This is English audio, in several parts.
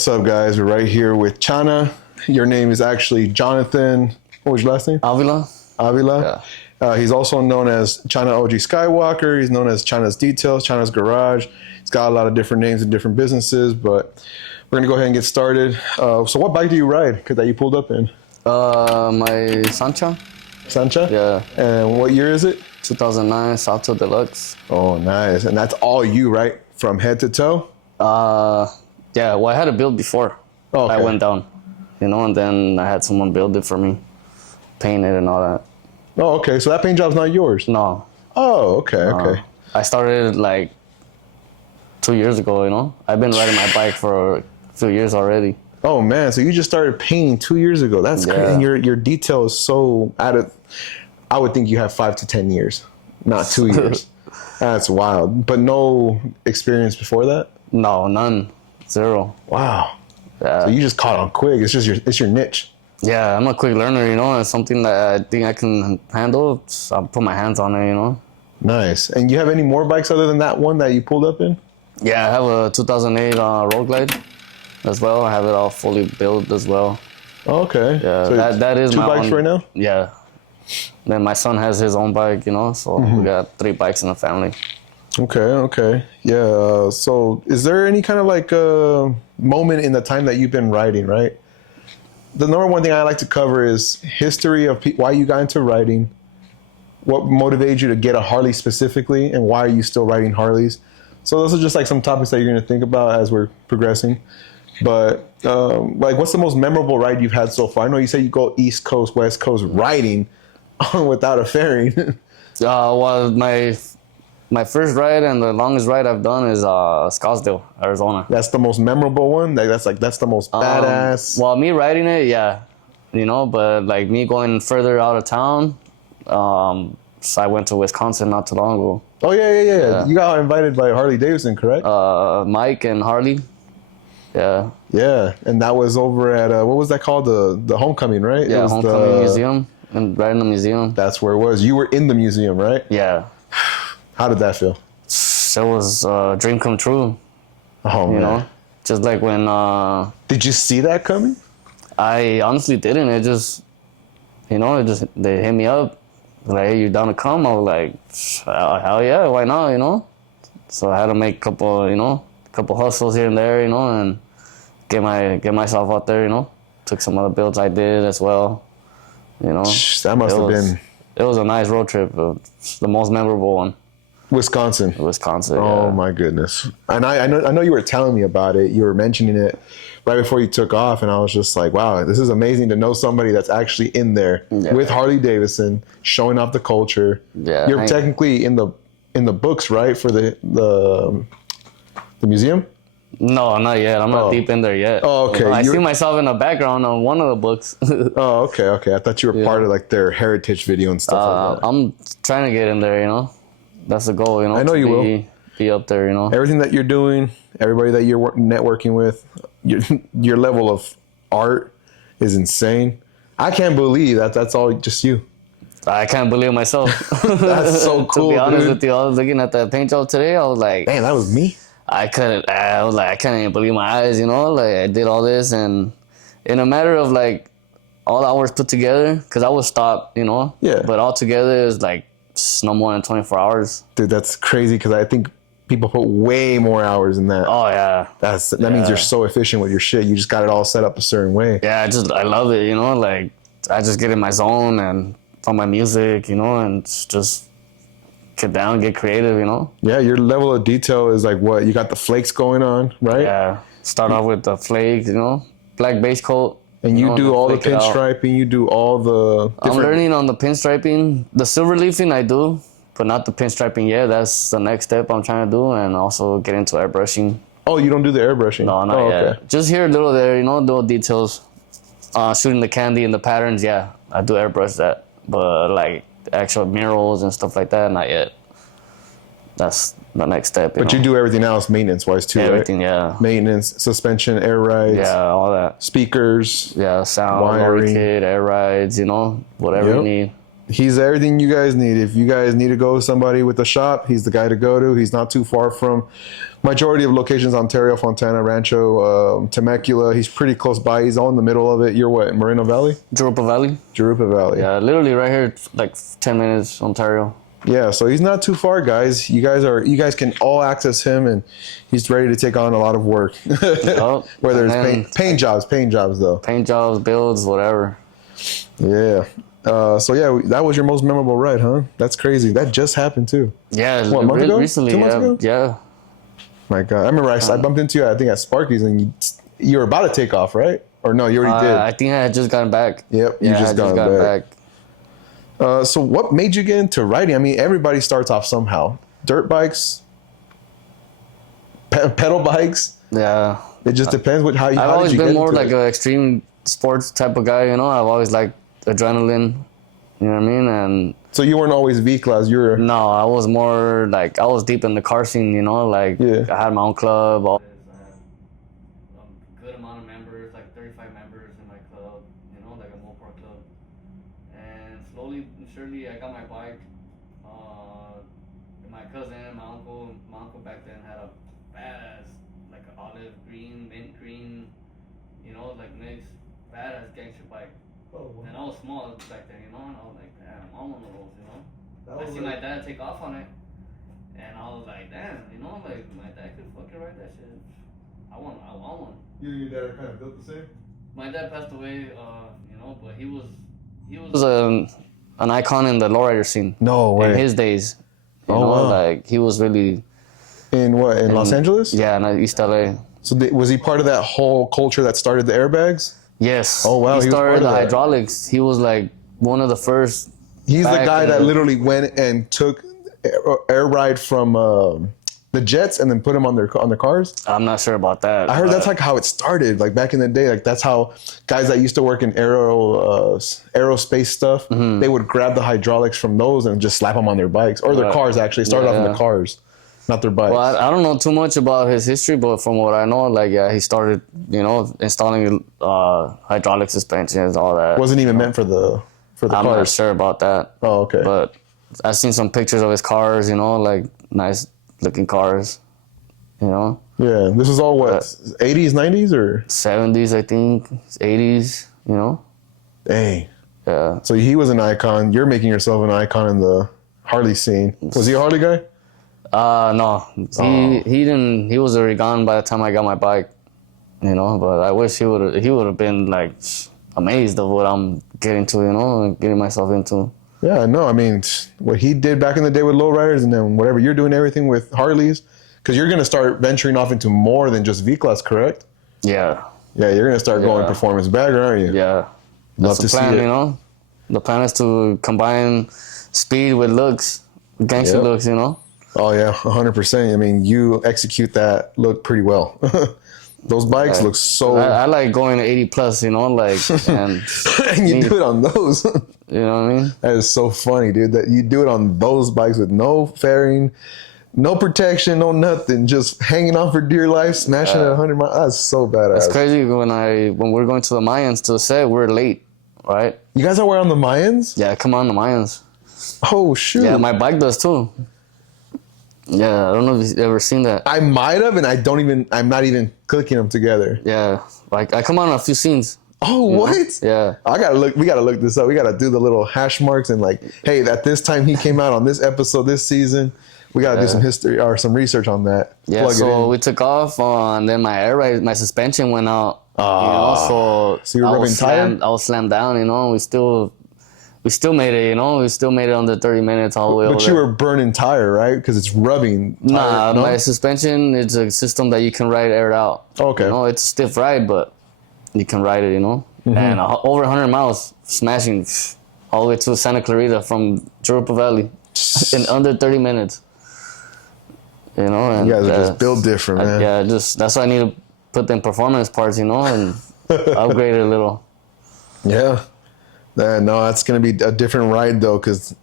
What's up, guys? We're right here with Chana. Your name is actually Jonathan. What was your last name? Avila. Avila. Yeah. He's also known as Chana OG Skywalker. He's known as Chana's Details, Chana's Garage. He's got a lot of different names and different businesses, but we're going to go ahead and get started. So what bike do you ride that you pulled up in? My Sancha. Sancha? Yeah. And what year is it? 2009 Salto Deluxe. Oh, nice. And that's all you, right? From head to toe? Yeah, well, I had a build before. Oh, okay. I went down, and then I had someone build it for me, paint it and all that. Oh, okay. So that paint job's not yours? No. Oh, okay. I started like 2 years ago, I've been riding my bike for a few years already. Oh, man. So you just started painting 2 years ago. That's crazy. And your detail is so I would think you have 5 to 10 years, not 2 years. That's wild. But no experience before that? No, none. Zero. Wow. Yeah. So you just caught on quick. It's just your niche. Yeah, I'm a quick learner, and something that I think I can handle, I'll put my hands on it, Nice. And you have any more bikes other than that one that you pulled up in? Yeah, I have a 2008 Road Glide as well. I have it all fully built as well. Oh, okay. Yeah, so that is two my bikes own, right now? Yeah. Then my son has his own bike, so we got 3 bikes in the family. Okay. Yeah. So is there any kind of like moment in the time that you've been riding, right? The number one thing I like to cover is history of why you got into riding, what motivated you to get a Harley specifically, and why are you still riding Harleys? So those are just like some topics that you're going to think about as we're progressing. But like, what's the most memorable ride you've had so far? I know you say you go East Coast, West Coast riding without a fairing. Well, my first ride and the longest ride I've done is Scottsdale, Arizona. That's the most memorable one? That's the most badass? Well, me riding it, yeah. But like me going further out of town, so I went to Wisconsin not too long ago. Oh, yeah. You got invited by Harley-Davidson, correct? Mike and Harley. Yeah. Yeah, and that was over at, what was that called? The Homecoming, right? Yeah, it was Homecoming Museum, and right in the museum. That's where it was. You were in the museum, right? Yeah. How did that feel? It was a dream come true. Oh, man. Just like when... Did you see that coming? I honestly didn't. It just, they hit me up. Like, hey, you down to come? I was like, hell yeah, why not, So I had to make a couple hustles here and there, and get myself out there, Took some other builds I did as well, That must have been... It was a nice road trip. The most memorable one. Wisconsin. Oh, yeah. my goodness. And I know you were telling me about it. You were mentioning it right before you took off, and I was just like, wow, this is amazing to know somebody that's actually in there with Harley-Davidson, showing off the culture. Yeah. You're technically in the books, right, for the museum? No, not yet. I'm not deep in there yet. Oh, okay. I see myself in the background on one of the books. Oh, okay. I thought you were part of like their heritage video and stuff like that. I'm trying to get in there, That's the goal, I know you will. Be up there, Everything that you're doing, everybody that you're networking with, your level of art is insane. I can't believe that's all just you. I can't believe myself. That's so cool, To be honest dude. with you, I was looking at that paint job today. I was like, man, that was me. I can't even believe my eyes, Like, I did all this, and in a matter of like all hours put together, because I was stopped, Yeah. But all together is like no more than 24 hours. Dude, that's crazy because I think people put way more hours in that. Oh yeah. That means you're so efficient with your shit. You just got it all set up a certain way. Yeah, I love it, Like, I just get in my zone and find my music, and just get down, get creative, Yeah, your level of detail is like what? You got the flakes going on, right? Yeah. Start off with the flakes, black base coat. And you do all the pinstriping, you do all the different... I'm learning on the pinstriping. The silver leafing I do, but not the pinstriping yet. That's the next step I'm trying to do, and also get into airbrushing. Oh, you don't do the airbrushing? No, not yet. Okay. Just here a little there, little details. Shooting the candy and the patterns, yeah, I do airbrush that. But like actual murals and stuff like that, not yet. That's the next step. But you do everything else maintenance-wise too, everything, right? yeah. Maintenance, suspension, air rides. Yeah, all that. Speakers. Yeah, sound, wiring, kit, air rides, whatever you need. He's everything you guys need. If you guys need to go with somebody with a shop, he's the guy to go to. He's not too far from majority of locations: Ontario, Fontana, Rancho, Temecula. He's pretty close by. He's all in the middle of it. You're what, Moreno Valley? Jurupa Valley. Jurupa Valley. Yeah, literally right here, like 10 minutes, Ontario. Yeah, so he's not too far, guys. You guys can all access him, and he's ready to take on a lot of work. Yep. Whether And it's then paint jobs though. paint jobs, builds, whatever. Yeah. So yeah, that was your most memorable ride, huh? That's crazy. That just happened too. Yeah, What, a month ago? recently. 2 months Yeah, ago? yeah. My God, I remember I bumped into you. I think at Sparky's, and you were about to take off, right? Or no, you already did. I think I had just gotten back. Yep, you Yeah, just I just got got back. back. So what made you get into riding? I mean, everybody starts off somehow. Dirt bikes, pedal bikes. Yeah. It just depends how I've did always you been get more into like it? an extreme sports type of guy, you know. I've always liked adrenaline, you know what I mean? And So you weren't always Viclas. You were. no, I was more like, I was deep in the car scene, you know, like Yeah. I had my own club. A good amount of members, like 35 members in my club, you know, like a Mopar club. And slowly and surely I got my bike. My cousin, my uncle back then had a badass, like an olive green, mint green, you know, like mixed, badass gangster bike. Oh, And I was small back then, you know, and I was like, damn, I want one of those, you know. I see my dad take off on it, and I was like, damn, you know, like my dad could fucking ride that shit. I want one. You and your dad are kind of built the same. My dad passed away, you know, but he was an icon in the lowrider scene No way. in his days. You Oh, know, wow. like he was really In what? In Los Angeles? Yeah, in East LA. So was he part of that whole culture that started the airbags? Yes. Oh, wow, He he was part started of the that. hydraulics. He was like one of the first. He's the Back guy in that the- literally went and took air ride from the jets and then put them on their cars. I'm not sure about that. I heard but- that's like how it started. Like back in the day, like that's how guys that used to work in aerospace stuff, Mm-hmm. they would grab the hydraulics from those and just slap them on their bikes or their Right. cars. Actually, started off in Yeah. the cars, not their bikes. Well, I don't know too much about his history, but from what I know, like yeah, he started, you know, installing hydraulic suspensions, all that. Wasn't even meant for the I'm not cars. sure about that. Oh, okay. But I've seen some pictures of his cars, you know, like nice looking cars, you know, Yeah, this is all what 80s, 90s, or 70s, I think, 80s, you know. dang. Yeah. So he was an icon. You're making yourself an icon in the Harley scene. Was he a Harley guy? No, he didn't. He was already gone by the time I got my bike, you know. But I wish he would have been like amazed of what I'm getting to, you know, and getting myself into. Yeah, no. I mean, what he did back in the day with lowriders, and then whatever you're doing, everything with Harleys, because you're gonna start venturing off into more than just Viclas, correct? Yeah, Yeah, you're gonna start going Yeah. performance bagger, aren't you? yeah. Love That's to the plan, see it. you know. The plan is to combine speed with looks, gangster Yep. looks, you know. Oh yeah, 100%. I mean, you execute that look pretty well. Those bikes look so, I like going 80 plus, you know, like, and and you do it on those. you know what I mean. That is so funny, dude. That you do it on those bikes with no fairing, no protection, no nothing, just hanging on for dear life, smashing at 100 miles. That's so badass. It's crazy when we're going to the Mayans to the set, we're late, right? You guys are wearing the Mayans? Yeah, come on, the Mayans. Oh shoot! Yeah, my bike does too. Yeah, I don't know if you've ever seen that. I might have, and I'm not even clicking them together. Yeah, like I come on a few scenes. Oh, what? Yeah. We gotta look this up. We gotta do the little hash marks and like, hey, at this time he came out on this episode this season. We gotta do some history or some research on that. Yeah, Plug it so in. we took off, and then my suspension went out. You know, So you were rubbing tire? I was slammed down. You know, we still made it. You know, we still made it under 30 minutes all the way over. But you were burning tire, right? Because it's rubbing. Tire, Nah, no? my suspension is a system that you can ride air out. Okay. You know, it's a stiff ride, but you can ride it, you know. Mm-hmm. And over 100 miles, smashing all the way to Santa Clarita from Jurupa Valley in under 30 minutes. You know, and You guys are just built different, man. yeah, that's why I need to put them performance parts, you know, and upgrade it a little. Yeah. No, that's going to be a different ride, though, because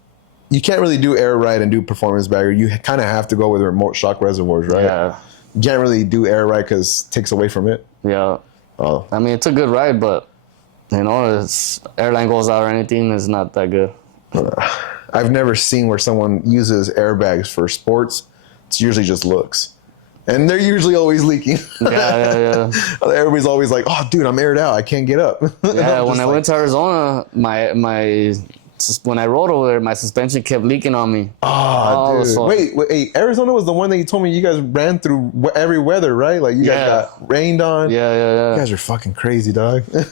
you can't really do air ride and do performance bagger. You kind of have to go with remote shock reservoirs, right? Yeah, You can't really do air ride because it takes away from it. yeah. Oh. I mean, it's a good ride, but you know, it's airline goes out or anything, it's not that good. I've never seen where someone uses airbags for sports. It's usually just looks. And they're usually always leaking. Yeah. Everybody's always like, "Oh, dude, I'm aired out. I can't get up." Yeah, when I went to Arizona, my when I rode over there, my suspension kept leaking on me. Oh, dude. So, Wait, Arizona was the one that you told me you guys ran through every weather, right? Like you guys got rained on. Yeah. You guys are fucking crazy, dog. You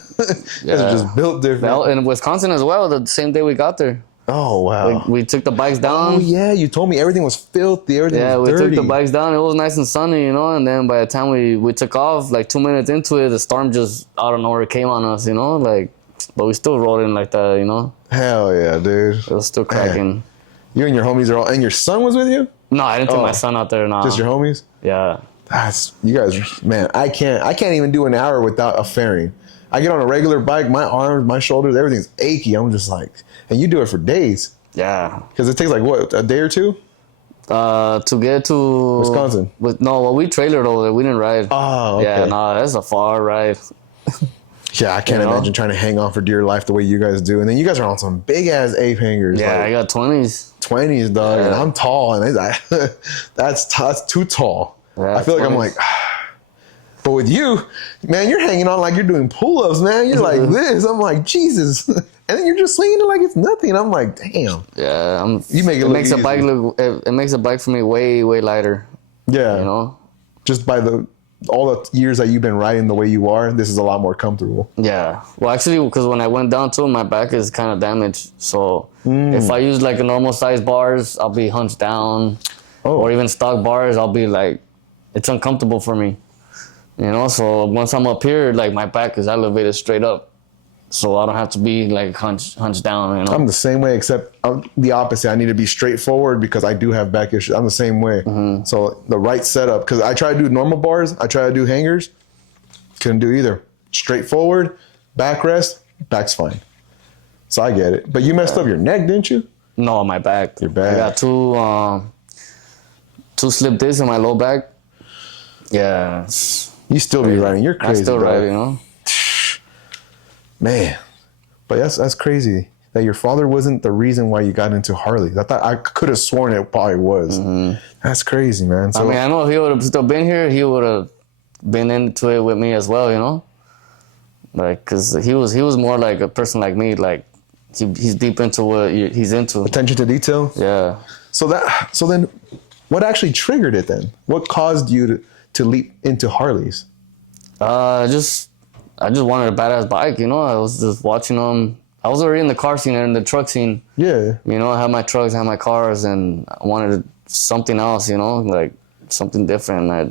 guys are just built different. Well, in Wisconsin as well, the same day we got there. Oh, wow. We took the bikes down. Oh, yeah, you told me everything was filthy, everything was dirty. Yeah, we took the bikes down. It was nice and sunny, you know, and then by the time we took off, like 2 minutes into it, the storm just out of nowhere came on us, you know, like, but we still rode in like that, you know. Hell yeah, dude. It was still cracking. Man. You and your homies are all, and your son was with you? No, I didn't take my son out there, no. Just your homies? Yeah. You guys, man, I can't even do an hour without a fairing. I get on a regular bike, my arms, my shoulders, everything's achy. I'm just like, and you do it for days. Yeah. Because it takes like, what, a day or two? To get to Wisconsin. We trailered over there. We didn't ride. Oh, okay. Yeah, that's a far ride. Yeah, I can't imagine trying to hang on for dear life the way you guys do. And then you guys are on some big ass ape hangers. Yeah, like I got 20s. 20s, dog, and I'm tall, and that's too tall. Yeah, I feel 20s. like I'm like, but with you, man, you're hanging on like you're doing pull-ups, man. You're like this. I'm like, Jesus. And then you're just swinging it like it's nothing. I'm like, damn. Yeah, you make it makes look a bike look. It makes a bike for me way lighter. Yeah, you know, just by all the years that you've been riding the way you are, this is a lot more comfortable. Yeah. Well, actually, because when I went down to it, my back is kind of damaged. So if I use like a normal size bars, I'll be hunched down. Oh. Or even stock bars, I'll be like, it's uncomfortable for me. You know, so once I'm up here, like my back is elevated straight up. So I don't have to be like hunched down, you know? I'm the same way, except I'm the opposite. I need to be straightforward because I do have back issues. I'm the same way. So the right setup, because I try to do normal bars, I try to do hangers, couldn't do either. Straightforward, backrest, back's fine. So I get it. But you messed up your neck, didn't you? No, my back. Your back. I got two slip discs in my low back. Yeah. You still be riding. You're crazy. I still bro. ride, you know? Man, but that's crazy that your father wasn't the reason why you got into Harley. I could have sworn it probably was. That's crazy, man. So, I mean, I know if he would have still been here, he would have been into it with me as well, you know? Like, cause he was more like a person like me, like he's deep into what he's into. attention to detail. Yeah. So then, what actually triggered it then? What caused you to leap into Harleys? I just wanted a badass bike, you know? I was just watching them. I was already in the car scene and in the truck scene. Yeah. You know, I had my trucks, I had my cars, and I wanted something else, you know? Like, something different. I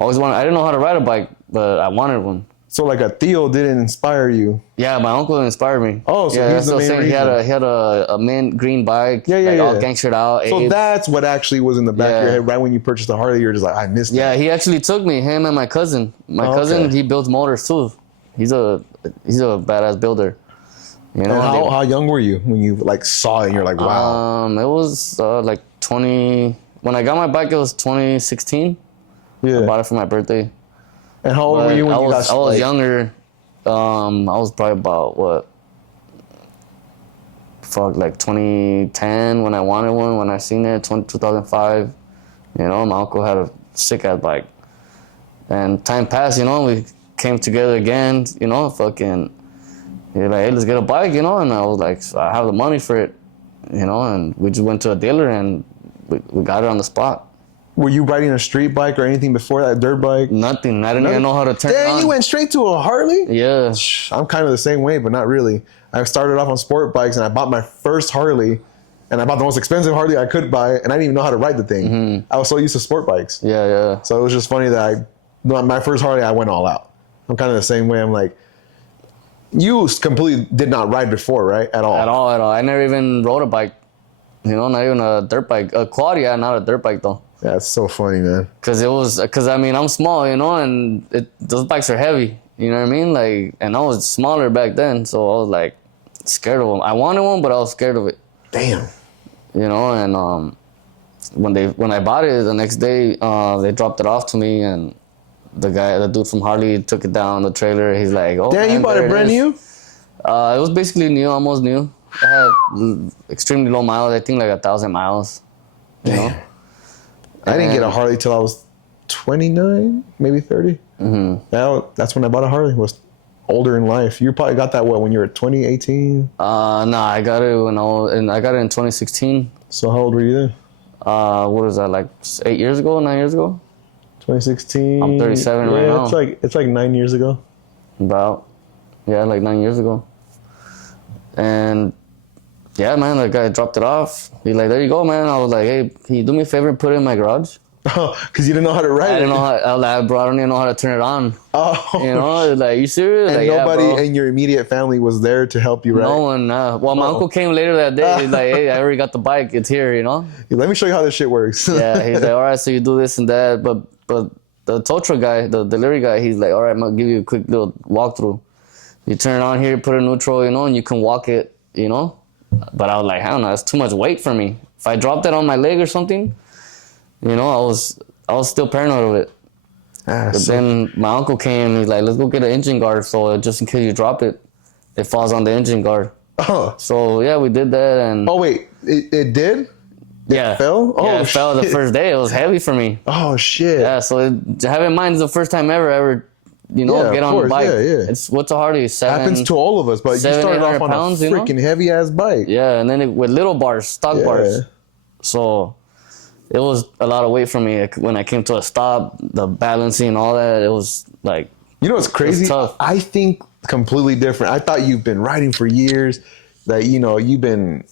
didn't know how to ride a bike, but I wanted one. So like a Theo didn't inspire you? Yeah, my uncle inspired me. Oh, so he's the main reason. He had a mint green bike. Yeah. All gangstered out. So that's what actually was in the back of your Yeah. head right when you purchased the Harley. You're just like, I missed Yeah, it. he actually took me, him and my cousin. My cousin, he builds motors too. He's a badass builder. You know. And how young were you when you like saw it and you're like, wow? It was like 20. When I got my bike, it was 2016. Yeah. I bought it for my birthday. And how old were you when you got? I was younger. I was probably about like 2010 when I wanted one. When I seen it, 2005. You know, my uncle had a sick ass bike, and time passed. You know, we came together again. You know, He's like, hey, let's get a bike. You know, and I was like, so I have the money for it. You know, and we just went to a dealer and we got it on the spot. Were you riding a street bike or anything before that, dirt bike? Nothing. I didn't even know how to turn it Damn, on. you went straight to a Harley? Yeah. I'm kind of the same way, but not really. I started off on sport bikes and I bought my first Harley and I bought the most expensive Harley I could buy and I didn't even know how to ride the thing. I was so used to sport bikes. Yeah. So it was just funny that my first Harley, I went all out. I'm kind of the same way. I'm like, you completely did not ride before, right? At all? At all. I never even rode a bike. You know, not even a dirt bike. A quad, yeah, not a dirt bike though. Yeah, it's so funny, man. Cause I mean, I'm small, you know, and those bikes are heavy. You know what I mean? Like, and I was smaller back then, so I was like scared of them. I wanted one, but I was scared of it. Damn. You know, and when I bought it the next day, they dropped it off to me, and the dude from Harley took it down the trailer. He's like, "Oh, Damn, man, you bought it brand new?" It was basically new, almost new. I had extremely low miles. I think like 1,000 miles. You know? I didn't get a Harley till I was 29, maybe 30. That's when I bought a Harley. Was older in life. You probably got that when you were 20, 18? Nah, I got it I got it in 2016. So how old were you then? What was that, like 8 years ago, 9 years ago? 2016. I'm 37 right now. It's like 9 years ago. About, yeah, like 9 years ago. And yeah, man, the guy dropped it off. He's like, there you go, man. I was like, hey, can you do me a favor and put it in my garage? Oh, because you didn't know how to ride it. I didn't know how, I don't even know how to turn it on. Oh. You know, like, you serious? And like, nobody yeah, in your immediate family was there to help you ride? No one, well, my uncle came later that day. He's like, hey, I already got the bike. It's here, you know? Let me show you how this shit works. Yeah, he's like, all right, so you do this and that. But the tow truck guy, the delivery guy, he's like, all right, I'm going to give you a quick little walkthrough. You turn it on here, put it in neutral, you know, and you can walk it, you know? But I was like, I don't know, that's too much weight for me. If I dropped that on my leg or something, you know, I was still paranoid of it. But then my uncle came, he's like, let's go get an engine guard, so just in case you drop it, it falls on the engine guard. Oh. So yeah, we did that. And oh wait, it did? Yeah. It fell? Oh, yeah, it fell the first day. It was heavy for me. Oh shit. Yeah, so have in mind, it's the first time ever, you know, get on the bike. Yeah. It's what's a Harley? Happens to all of us, but you started off on pounds, a freaking heavy ass bike. Yeah, and then with little bars, stock bars. So it was a lot of weight for me. When I came to a stop, the balancing and all that, it was like, you know what's crazy? Tough. I think completely different. I thought you've been riding for years, that, you know, you've been,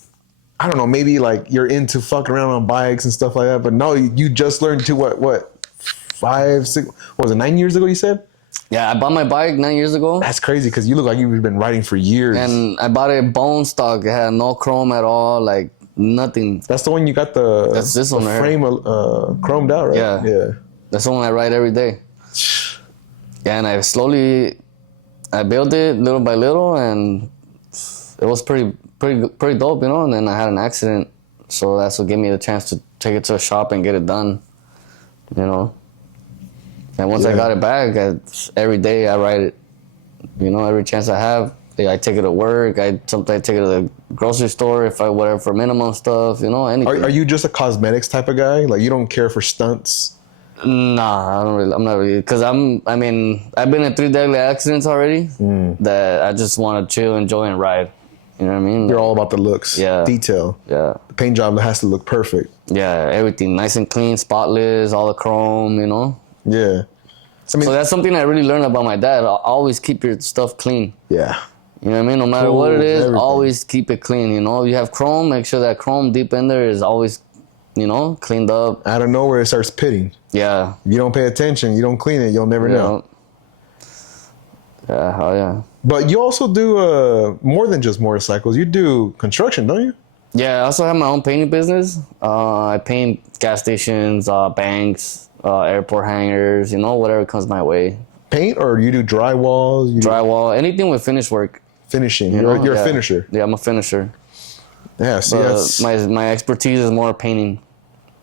I don't know, maybe like you're into fucking around on bikes and stuff like that. But no, you just learned to what, 5, 6, what was it, 9 years ago you said? Yeah, I bought my bike 9 years ago. That's crazy because you look like you've been riding for years. And I bought it bone stock. It had no chrome at all, like nothing. That's the one you got the, That's this one right frame chromed out, right? Yeah. That's the one I ride every day. Yeah, and I built it little by little, and it was pretty dope, you know. And then I had an accident, so that's what gave me the chance to take it to a shop and get it done, you know. And once I got it back, every day I ride it, you know. Every chance I have, I take it to work. Sometimes take it to the grocery store whatever for minimum stuff, you know. Anything. Are you just a cosmetics type of guy? Like, you don't care for stunts? Nah, I'm not really, because I've been in 3 deadly accidents already, that I just want to chill, enjoy, and ride. You know what I mean? You're all about the looks, detail. Yeah. The paint job has to look perfect. Yeah, everything nice and clean, spotless, all the chrome, you know? Yeah. I mean, so that's something I really learned about my dad. Always keep your stuff clean. Yeah. You know what I mean? No matter what it is, everything. Always keep it clean, you know? You have chrome, make sure that chrome deep in there is always, you know, cleaned up. Out of nowhere, it starts pitting. Yeah. If you don't pay attention, you don't clean it, you'll never know. Yeah, hell yeah. But you also do more than just motorcycles. You do construction, don't you? Yeah, I also have my own painting business. I paint gas stations, banks, airport hangars, you know, whatever comes my way. Paint, or you do drywall? Drywall, anything with finish work. Finishing. You're a finisher. Yeah, I'm a finisher. Yeah, see, my expertise is more painting.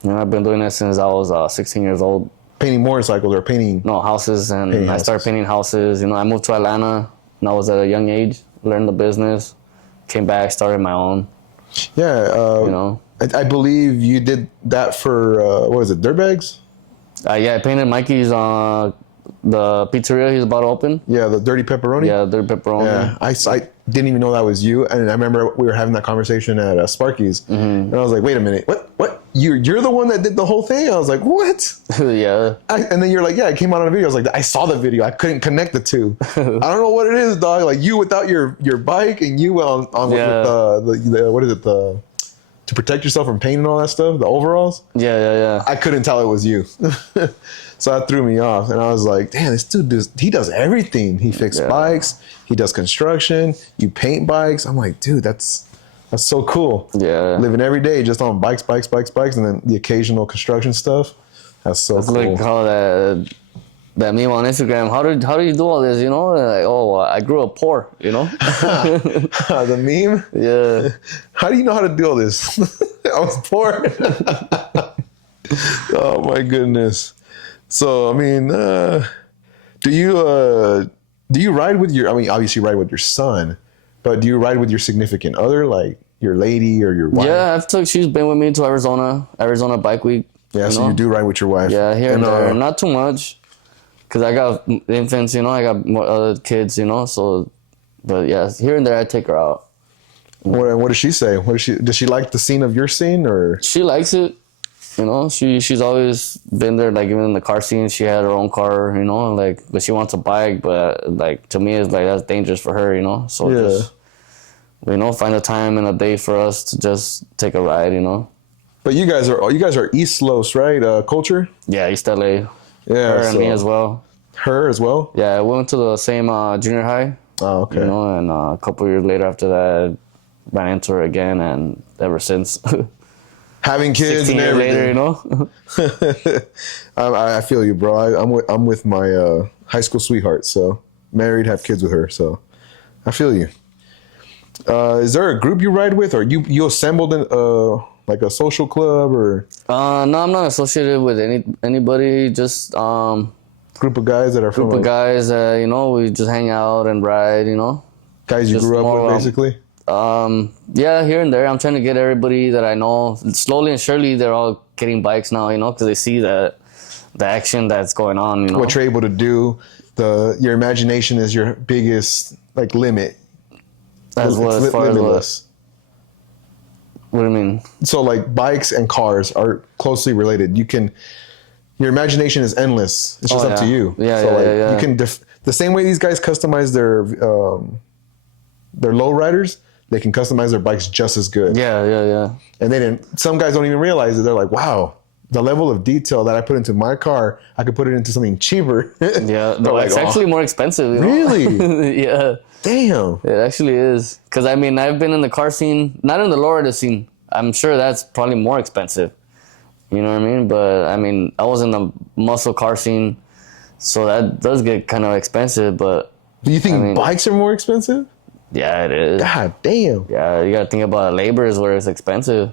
You know, I've been doing that since I was 16 years old. Painting motorcycles or painting? No, houses, and I started painting houses. You know, I moved to Atlanta when I was at a young age, learned the business, came back, started my own. Yeah, you know. I believe you did that for, what was it, Dirtbags? Yeah, I painted Mikey's, the pizzeria he's about to open. Yeah, the Dirty Pepperoni? Yeah, Dirty Pepperoni. Yeah, I didn't even know that was you. And I remember we were having that conversation at Sparky's. And I was like, wait a minute, what? You're the one that did the whole thing? I was like, what? Yeah. And then you're like, yeah, it came out on a video. I was like, I saw the video. I couldn't connect the two. I don't know what it is, dog. Like, you without your bike, and you on with the what is it, to protect yourself from pain and all that stuff, the overalls. Yeah. I couldn't tell it was you. So that threw me off. And I was like, damn, this dude he does everything. He fixes bikes. He does construction. You paint bikes. I'm like, dude, that's so cool. Yeah. Living every day just on bikes, and then the occasional construction stuff. That's so cool. Like how that meme on Instagram. How do you do all this? You know, like, oh, I grew up poor. You know. The meme. Yeah. How do you know how to do all this? I was poor. Oh my goodness. So I mean, do you ride with your? I mean, obviously you ride with your son, But do you ride with your significant other, like your lady or your wife? Yeah, she's been with me to Arizona Bike Week. Yeah, so you do ride with your wife. Yeah, here and there. Not too much. Because I got infants, you know, I got more other kids, you know, so, but yeah, here and there I take her out. What does she say? Does she like the scene of your scene, or? She likes it, you know, she's always been there, like even in the car scene, she had her own car, you know, like, but she wants a bike, but like, to me, it's like, that's dangerous for her, you know, so just, you know, find a time and a day for us to just take a ride, you know. But you guys are East Los, right? Culture? Yeah, East LA. Yeah, her and me as well. Her as well? Yeah, we went to the same junior high. Oh, okay. You know, and a couple of years later after that, I ran into her again, and ever since. Having kids 16 and years everything. later, you know? I feel you, bro. I'm with my high school sweetheart, so married, have kids with her, so I feel you. Is there a group you ride with, or you assembled in like a social club, or? No, I'm not associated with anybody. Just Group of guys that are from guys. You know, we just hang out and ride. You know, guys you just grew up more, with, basically. Yeah, here and there. I'm trying to get everybody that I know. Slowly and surely, they're all getting bikes now. You know, because they see the action that's going on. You know, What you're able to do. Your imagination is your biggest like limit. As well as far as what do you mean? So like bikes and cars are closely related. Your imagination is endless. It's just up to you. Yeah, so yeah. You can the same way these guys customize their low riders, they can customize their bikes just as good. Yeah. And some guys don't even realize it. They're like, wow, the level of detail that I put into my car, I could put it into something cheaper. Yeah, no, it's actually more expensive. You know? Really? Yeah. Damn. It actually is. Because, I mean, I've been in the car scene, not in the lowrider scene. I'm sure that's probably more expensive. You know what I mean? But, I mean, I was in the muscle car scene, so that does get kind of expensive, but... Do you think bikes are more expensive? Yeah, it is. God damn. Yeah, you got to think about labor is where it's expensive.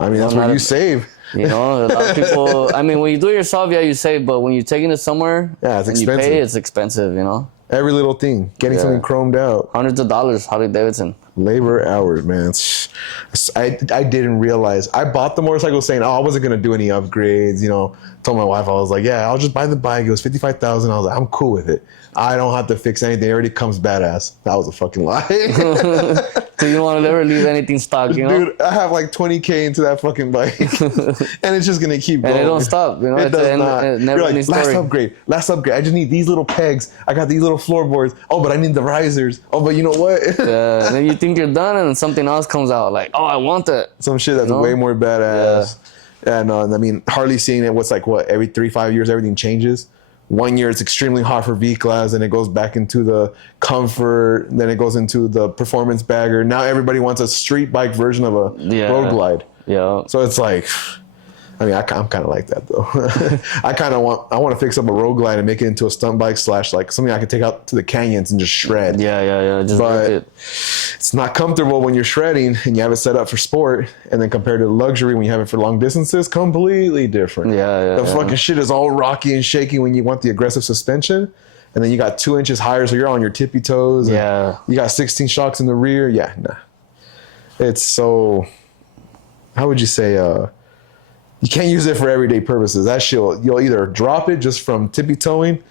I mean, that's where you save. You know, a lot of people... I mean, when you do it yourself, yeah, you save, but when you're taking it somewhere... Yeah, it's expensive. You pay, it's expensive, you know? Every little thing. Getting something chromed out. Hundreds of dollars, Harley-Davidson. Labor hours, man. I didn't realize. I bought the motorcycle saying, I wasn't going to do any upgrades. You know, told my wife, I was like, yeah, I'll just buy the bike. It was $55,000. I was like, I'm cool with it. I don't have to fix anything. It already comes badass. That was a fucking lie. So you don't want to ever leave anything stock, you know? Dude, I have like 20K into that fucking bike. And it's just going to keep going. And it don't stop, you know? It does not. Never You're like, last upgrade. I just need these little pegs. I got these little floorboards. Oh, but I need the risers. Oh, but you know what? Yeah, and then you think you're done and then something else comes out. Like, oh, I want that. Some shit that's way more badass. Yeah. And I mean, Harley seeing it, every 3-5 years, everything changes. 1 year it's extremely hot for Viclas, and it goes back into the comfort, then it goes into the performance bagger. Now everybody wants a street bike version of a road glide. Yeah. So it's like, I mean, I'm kind of like that though. I want to fix up a road glide and make it into a stunt bike / like something I can take out to the canyons and just shred. Yeah. Just but rip it. It's not comfortable when you're shredding and you have it set up for sport, and then compared to luxury when you have it for long distances, completely different. Yeah. Fucking shit is all rocky and shaky when you want the aggressive suspension, and then you got 2 inches higher, so you're on your tippy toes. Yeah. You got 16 shocks in the rear. Yeah, nah. It's so. How would you say? You can't use it for everyday purposes. That shit, you'll either drop it just from tippy toeing.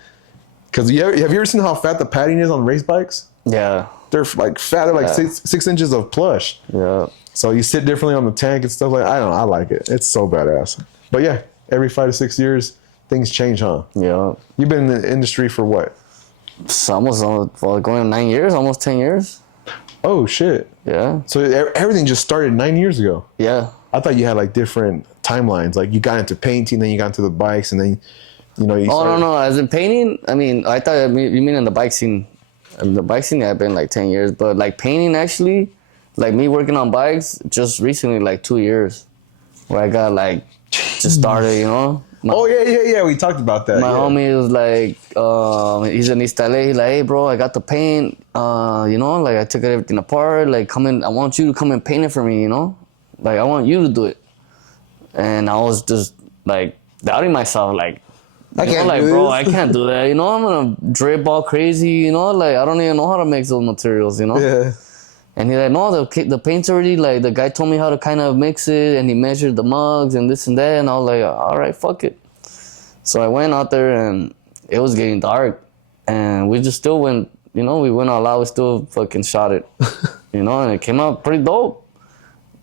Because have you ever seen how fat the padding is on race bikes? Yeah. They're like fat. They're like 6 inches of plush. Yeah. So you sit differently on the tank and stuff like that. I don't know. I like it. It's so badass. But yeah, every 5 to 6 years, things change, huh? Yeah. You've been in the industry for what? It's almost going on 9 years, almost 10 years. Oh, shit. Yeah. So everything just started 9 years ago. Yeah. I thought you had like different timelines. Like you got into painting, then you got into the bikes, and then, you know, you started... no. As in painting, I mean, I thought you mean in the bike scene. In the bike scene, I've been like 10 years. But like painting, actually, like me working on bikes, just recently, like 2 years. Where I got like, just started, you know? Yeah. We talked about that. My homie was like, he's in East LA. He's like, hey, bro, I got the paint. You know, like I took everything apart. Like, come in. I want you to come and paint it for me, you know? Like, I want you to do it. And I was just like doubting myself. Like, I can't do bro, I can't do that. You know, I'm going to drip all crazy, you know? Like, I don't even know how to make those materials, you know? Yeah. And he's like, no, the paint's already, like, the guy told me how to kind of mix it, and he measured the mugs and this and that, and I was like, all right, fuck it. So I went out there, and it was getting dark, and we just still went, we went all out, we still fucking shot it, and it came out pretty dope.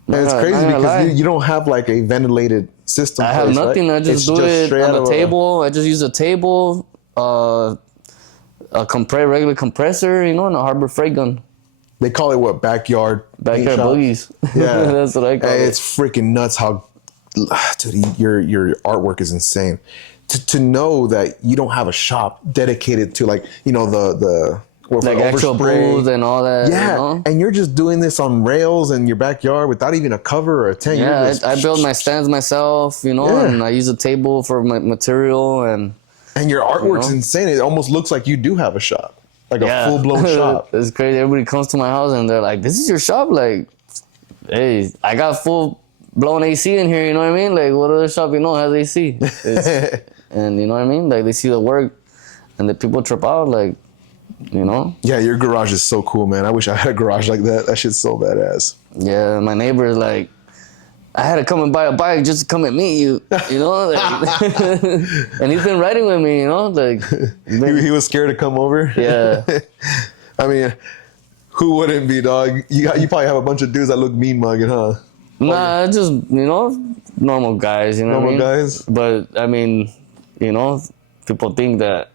And it's crazy because you don't have like a ventilated system. I have nothing. Right? I just do it on the table. I just use a table, a regular compressor, and a Harbor Freight gun. They call it what? Backyard boogies. Yeah. That's what I call it. It's freaking nuts how, dude, your artwork is insane. To know that you don't have a shop dedicated to like, the like actual booths and all that. Yeah, and you're just doing this on rails in your backyard without even a cover or a tent. Yeah, I build my stands myself, and I use a table for my material. And your artwork's insane. It almost looks like you do have a shop. Like a full-blown shop. It's crazy. Everybody comes to my house and they're like, this is your shop? Like, hey, I got full-blown AC in here, you know what I mean? Like, what other shop has AC? And you know what I mean? Like, they see the work and the people trip out, like, Yeah, your garage is so cool, man. I wish I had a garage like that. That shit's so badass. Yeah, my neighbor is like, I had to come and buy a bike just to come and meet you, like, and he's been riding with me, like. He was scared to come over? Yeah. I mean, who wouldn't be, dog? You probably have a bunch of dudes that look mean mugging, huh? Nah, just, normal guys, Normal guys? But, I mean, people think that,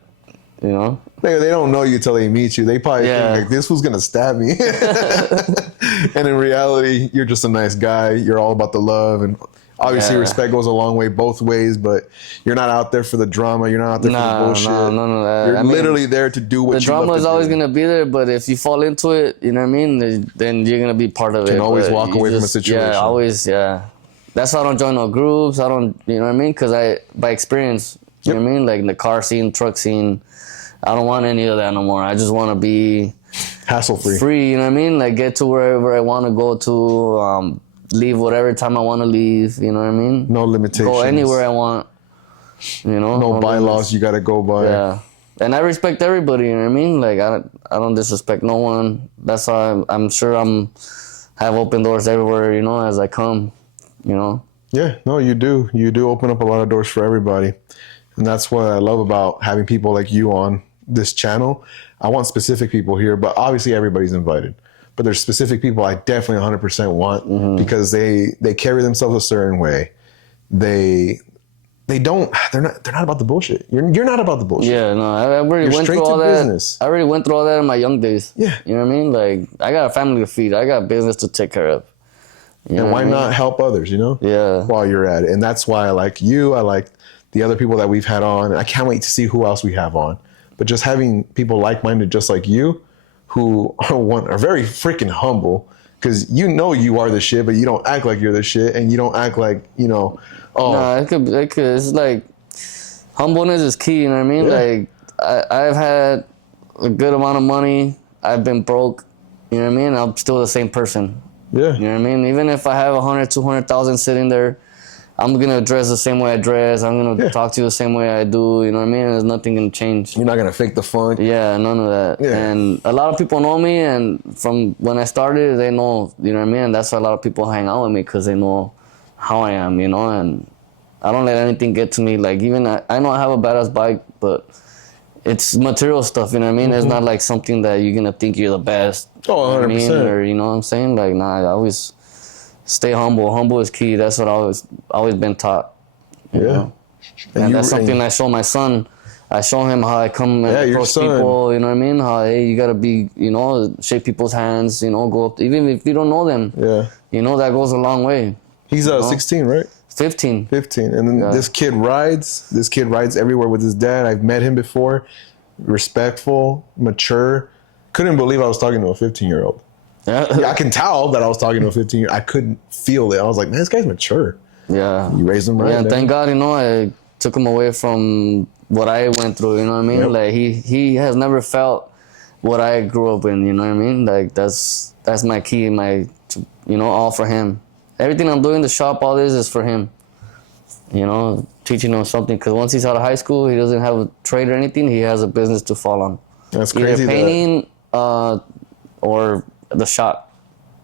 They don't know you till they meet you. They probably think like, this was gonna stab me. And in reality, you're just a nice guy. You're all about the love, and obviously respect goes a long way both ways. But you're not out there for the drama. You're not out there for the bullshit. None of that. You're literally there to do what you love to do. The drama is always gonna be there, but if you fall into it, you know what I mean, then you're gonna be part of it. You can always walk away from a situation. Yeah, always. Yeah, that's why I don't join no groups. I don't, you know what I mean, because by experience, you know what I mean, like in the car scene, truck scene. I don't want any of that no more. I just want to be hassle-free. You know what I mean? Like get to wherever I want to go to, leave whatever time I want to leave. You know what I mean? No limitations. Go anywhere I want. No bylaws you got to go by. Yeah, and I respect everybody. You know what I mean? Like I don't disrespect no one. That's why I'm sure have open doors everywhere. As I come. Yeah, no, you do. You do open up a lot of doors for everybody. And that's what I love about having people like you on this channel. I want specific people here, but obviously everybody's invited. But there's specific people I definitely 100% want because they carry themselves a certain way. They're not about the bullshit. You're not about the bullshit. Yeah, no, I already went through all that. Business. I already went through all that in my young days. Yeah. You know what I mean? Like I got a family to feed. I got business to take care of. And why not help others, Yeah. While you're at it. And that's why I like you. I like the other people that we've had on. And I can't wait to see who else we have on. But just having people like-minded just like you who are very freaking humble because you are the shit, but you don't act like you're the shit. And you don't act like, oh. Nah, it could. It's like humbleness is key, you know what I mean? Yeah. Like I've had a good amount of money. I've been broke, you know what I mean? I'm still the same person. Yeah. You know what I mean? Even if I have 100, 200,000 sitting there, I'm going to dress the same way I dress. I'm going to talk to you the same way I do. You know what I mean? There's nothing going to change. You're not going to fake the funk. Yeah, none of that. Yeah. And a lot of people know me. And from when I started, they know, you know what I mean? And that's why a lot of people hang out with me because they know how I am, And I don't let anything get to me. Like, even I know I have a badass bike, but it's material stuff, you know what I mean? It's not like something that you're going to think you're the best. Oh, 100%. You know what I mean? Or, you know what I'm saying? Like, nah, I always stay humble. Humble is key. That's what I always been taught. You know? And that's something I show my son. I show him how I come and approach people, you know what I mean? How, hey, you got to be, shake people's hands, go up, even if you don't know them. Yeah. That goes a long way. He's 16, right? 15. 15. And then this kid rides. This kid rides everywhere with his dad. I've met him before. Respectful, mature. Couldn't believe I was talking to a 15-year-old. Yeah, I can tell that I was talking to a 15-year-old. I couldn't feel it. I was like, man, this guy's mature. Yeah. You raised him right. Yeah, thank God, I took him away from what I went through, you know what I mean? Yep. Like, he has never felt what I grew up in, you know what I mean? Like, that's my key, all for him. Everything I'm doing in the shop, all this is for him. Teaching him something. Because once he's out of high school, he doesn't have a trade or anything. He has a business to fall on. That's crazy. Either painting or the shop.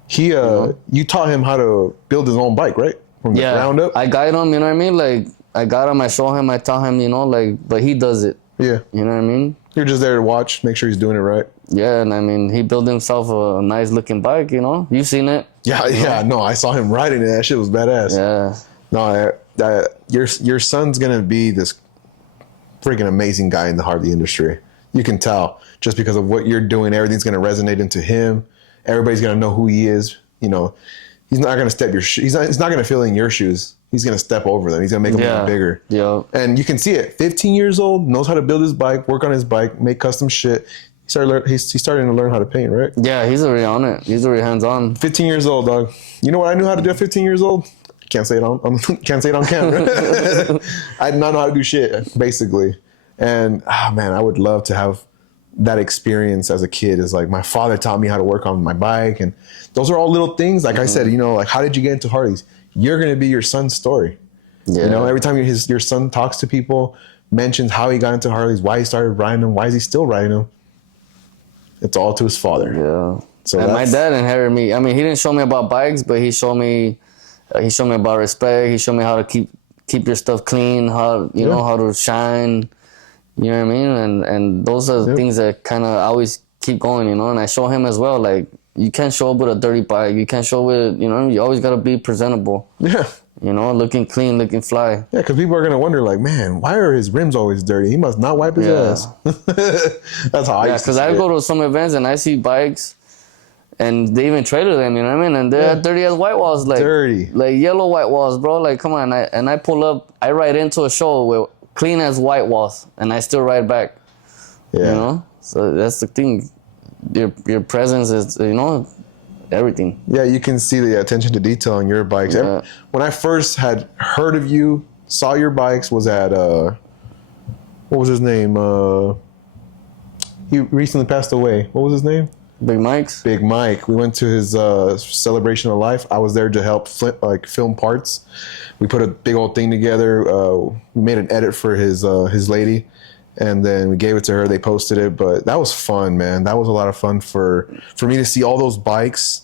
You taught him how to build his own bike, right? From the ground up. I guide him, you know what I mean? Like, I got him, I show him, I tell him, you know, like, but he does it. Yeah. You know what I mean? You're just there to watch, make sure he's doing it right. Yeah, and I mean, he built himself a nice looking bike, you know? You've seen it. Yeah, no, I saw him riding it. That shit was badass. Yeah. No, your son's gonna be this freaking amazing guy in the Harley industry. You can tell just because of what you're doing. Everything's gonna resonate into him. Everybody's gonna know who he is. You know, he's not gonna step your shoes. He's not gonna fill in your shoes. He's gonna step over them. He's gonna make them even bigger. Yeah. And you can see it. 15 years old, knows how to build his bike, work on his bike, make custom shit. He's starting to learn how to paint, right? Yeah, he's already on it. He's already hands on. 15 years old, dog. You know what I knew how to do at 15 years old? Can't say it on camera. I did not know how to do shit, basically. And man, I would love to have that experience as a kid. Is like my father taught me how to work on my bike, and those are all little things. Like I said, you know, like how did you get into Harleys? You're gonna be your son's story. Yeah. You know, every time your son talks to people, mentions how he got into Harleys, why he started riding them, why is he still riding them, it's all to his father. Yeah. So and my dad inherited me. I mean, he didn't show me about bikes, but he showed me about respect. He showed me how to keep your stuff clean, how you know how to shine. You know what I mean? And those are the things that kind of always keep going, you know. And I show him as well, like you can't show up with a dirty bike. You can't show with, you know, you always gotta be presentable. Yeah. You know, looking clean, looking fly. Yeah, because people are gonna wonder, like, man, why are his rims always dirty? He must not wipe his ass. That's how I used to because I go to some events and I see bikes, and they even traded them. You know what I mean? And they're dirty as white walls, like yellow white walls, bro. Like, come on. I pull up. I ride into a show with clean as white walls, and I still ride back. Yeah. You know, so that's the thing. Your presence is, you know, everything. Yeah, you can see the attention to detail on your bikes. Yeah. When I first had heard of you, saw your bikes, was at what was his name? He recently passed away. What was his name? Big Mike's. Big Mike. We went to his celebration of life. I was there to help film parts. We put a big old thing together. We made an edit for his lady, and then we gave it to her. They posted it, but that was fun, man. That was a lot of fun for me to see all those bikes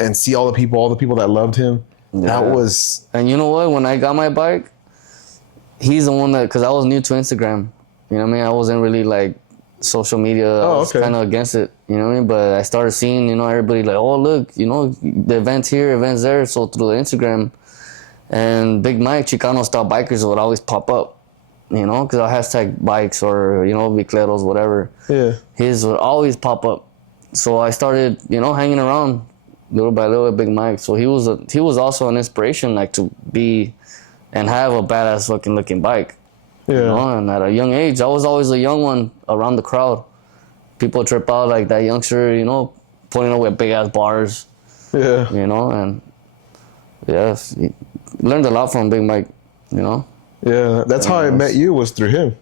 and see all the people that loved him. Yeah. That was. And you know what? When I got my bike, he's the one that, because I was new to Instagram. You know what I mean? I wasn't really like social media. I was kind of against it. You know what I mean? But I started seeing, you know, everybody like, oh, look, you know, the events here, events there. So through the Instagram, and Big Mike Chicano style bikers would always pop up, you know, because I'll hashtag bikes or, you know, Vicleros, whatever. Yeah. His would always pop up. So I started, you know, hanging around little by little with Big Mike. So he was also an inspiration, like, to be and have a badass fucking looking bike. Yeah. You know, and at a young age, I was always a young one around the crowd. People trip out like that youngster, you know, pulling up with big ass bars. Yeah. You know, and learned a lot from Big Mike, you know. Yeah, that's how I met you, was through him.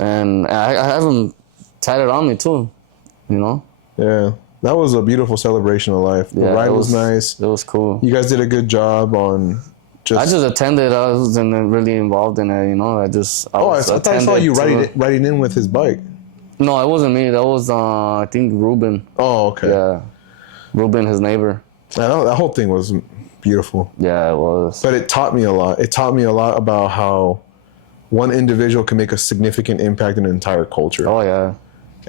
And I have him tatted on me too, you know. Yeah, that was a beautiful celebration of life. The ride was nice. It was cool. You guys did a good job on. I just attended. I wasn't really involved in it, you know. I thought I saw you riding in with his bike. No, it wasn't me. That was I think Ruben. Oh, okay. Yeah, Ruben, his neighbor. Yeah, that whole thing was beautiful. Yeah, it was. But it taught me a lot. It taught me a lot about how one individual can make a significant impact in an entire culture. Oh yeah.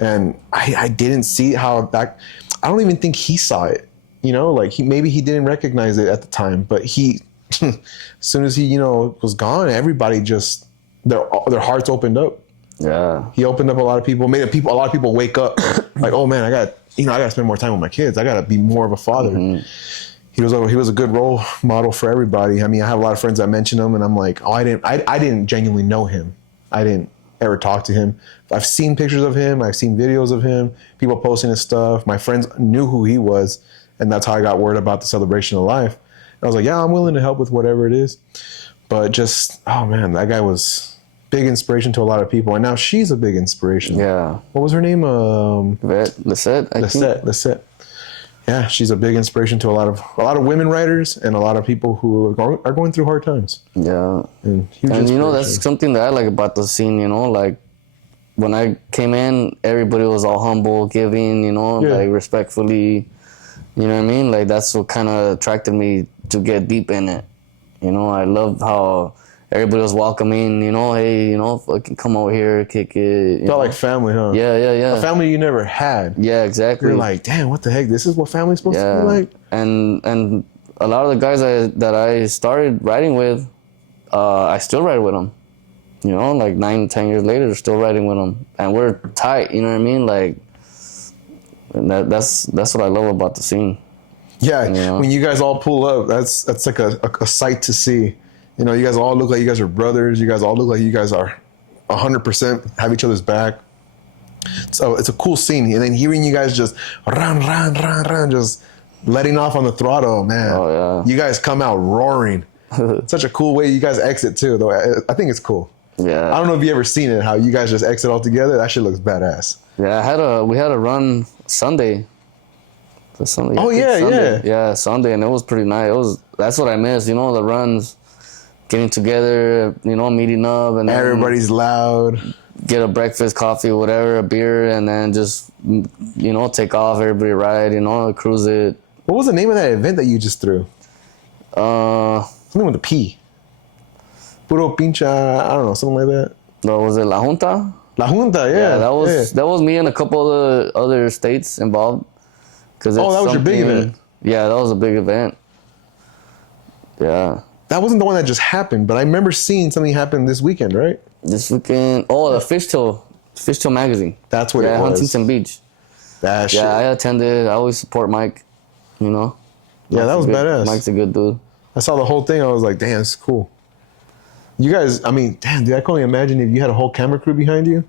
And I didn't see how that. I don't even think he saw it. You know, like maybe he didn't recognize it at the time, but he. As soon as he, you know, was gone, everybody just their hearts opened up. Yeah, he opened up a lot of people, made a lot of people wake up. Like, oh man, I got to spend more time with my kids. I got to be more of a father. Mm-hmm. He was a good role model for everybody. I mean, I have a lot of friends that mention him, and I'm like, oh, I didn't genuinely know him. I didn't ever talk to him. I've seen pictures of him. I've seen videos of him. People posting his stuff. My friends knew who he was, and that's how I got word about the celebration of life. I was like, yeah, I'm willing to help with whatever it is. But just, oh man, that guy was big inspiration to a lot of people. And now she's a big inspiration. Yeah. What was her name? Lisette. Yeah, she's a big inspiration to a lot of women writers and a lot of people who are going through hard times. Yeah. And you know, that's something that I like about the scene, you know, like when I came in, everybody was all humble, giving, you know, like respectfully. You know what I mean? Like, that's what kind of attracted me to get deep in it. You know, I love how everybody was welcoming, you know, hey, you know, fucking come over here, kick it. Felt like family, huh? Yeah, yeah, yeah. A family you never had. Yeah, exactly. You're like, damn, what the heck? This is what family's supposed to be like? And a lot of the guys that I started riding with, I still ride with them. You know, like 9, 10 years later, still riding with them. And we're tight, you know what I mean? Like, and that's what I love about the scene. Yeah, you know? When you guys all pull up, that's like a sight to see. You know, you guys all look like you guys are brothers. You guys all look like you guys are 100% have each other's back. So it's a cool scene. And then hearing you guys just run, just letting off on the throttle, man. Oh, yeah. You guys come out roaring. Such a cool way you guys exit too, though. I think it's cool. Yeah. I don't know if you ever seen it, how you guys just exit all together. That shit looks badass. Yeah, we had a run Sunday. Sunday. Oh yeah, Sunday. yeah. Yeah, Sunday, and it was pretty nice. That's what I miss, you know, the runs, getting together, you know, meeting up, and everybody's loud. Get a breakfast, coffee, whatever, a beer, and then just, you know, take off. Everybody ride, you know, cruise it. What was the name of that event that you just threw? Something with a P. Puro pincha, I don't know, something like that. No, was it La Junta? La Junta, yeah. Yeah, that was me and a couple of the other states involved. That was your big event. Yeah, that was a big event. Yeah. That wasn't the one that just happened, but I remember seeing something happen this weekend, right? This weekend, the Fishtail magazine. That's what it was. Huntington Beach. That shit. Yeah, I attended. I always support Mike, you know. Yeah, that was badass. Mike's a good dude. I saw the whole thing. I was like, damn, it's cool. You guys, I mean, damn, dude, I can only imagine if you had a whole camera crew behind you.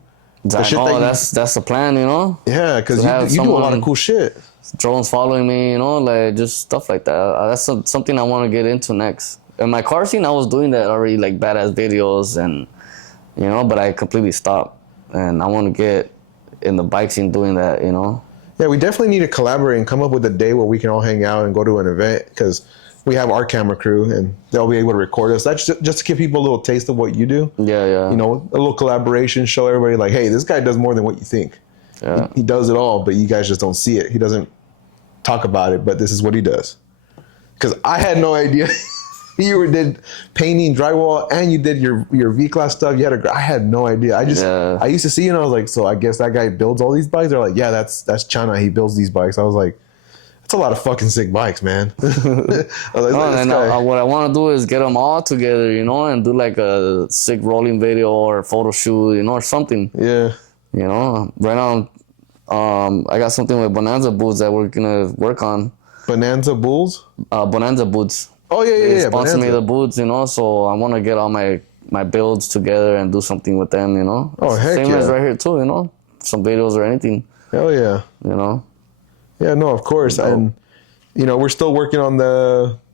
That's the plan, you know? Yeah, because you do a lot of cool shit. Drones following me, you know, like just stuff like that. That's something I want to get into next. In my car scene, I was doing that already, like badass videos and, you know, but I completely stopped. And I want to get in the bike scene doing that, you know? Yeah, we definitely need to collaborate and come up with a day where we can all hang out and go to an event, because we have our camera crew and they'll be able to record us. That's just to give people a little taste of what you do. Yeah, yeah. You know, a little collaboration, show everybody like, hey, this guy does more than what you think. Yeah. He does it all, but you guys just don't see it. He doesn't talk about it, but this is what he does. Because I had no idea. You did painting, drywall, and you did your Vicla stuff. I had no idea. I used to see you and I was like, so I guess that guy builds all these bikes? They're like, yeah, that's Chana. He builds these bikes. I was like, that's a lot of fucking sick bikes, man. What I want to do is get them all together, you know, and do like a sick rolling video or photo shoot, you know, or something. Yeah. You know, right now, I got something with Bonanza boots that we're gonna work on. Bonanza Bulls? Bonanza boots. Oh yeah. They sponsor me the boots, you know, so I want to get all my builds together and do something with them, you know. Oh, heck Same yeah. as right here too, you know, some videos or anything. Hell yeah. You know. Yeah, no, of course. And, you know, we're still working on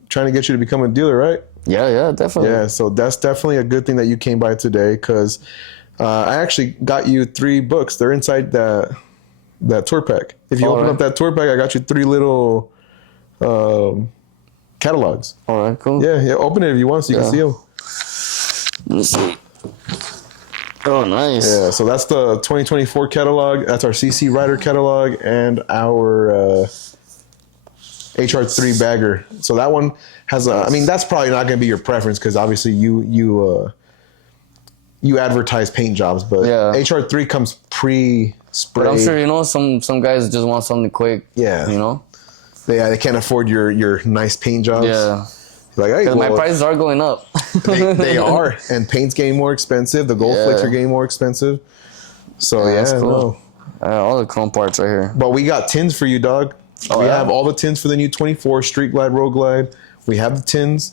trying to get you to become a dealer, right? Yeah, definitely. Yeah, so that's definitely a good thing that you came by today, because I actually got you 3 books. They're inside that tour pack. If you open up that tour pack, I got you 3 little catalogs. All right, cool. Yeah, open it if you want so you can see them. Let me see. Oh, nice. Yeah, so that's the 2024 catalog. That's our CC Rider catalog and our HR3 bagger. So that one has that's probably not going to be your preference, because obviously you advertise paint jobs, but HR3 comes pre-sprayed. But I'm sure, you know, some guys just want something quick. Yeah. You know? They can't afford your nice paint jobs. Yeah. Like, hey, my prices are going up. they are, and paint's getting more expensive. The gold flakes are getting more expensive. So that's no. cool. All the chrome parts right here. But we got tins for you, dog. We have all the tins for the new 24 Street Glide, Road Glide. We have the tins.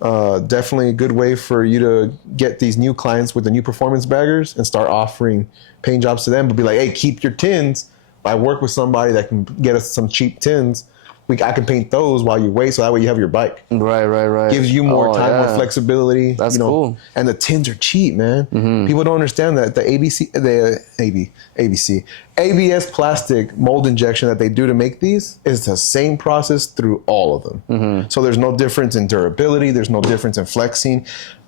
Definitely a good way for you to get these new clients with the new performance baggers and start offering paint jobs to them. But be like, hey, keep your tins. I work with somebody that can get us some cheap tins. I can paint those while you wait, so that way you have your bike. Right. Gives you more time, more flexibility. That's cool. And the tins are cheap, man. Mm-hmm. People don't understand that the ABS plastic mold injection that they do to make these is the same process through all of them. Mm-hmm. So there's no difference in durability. There's no difference in flexing.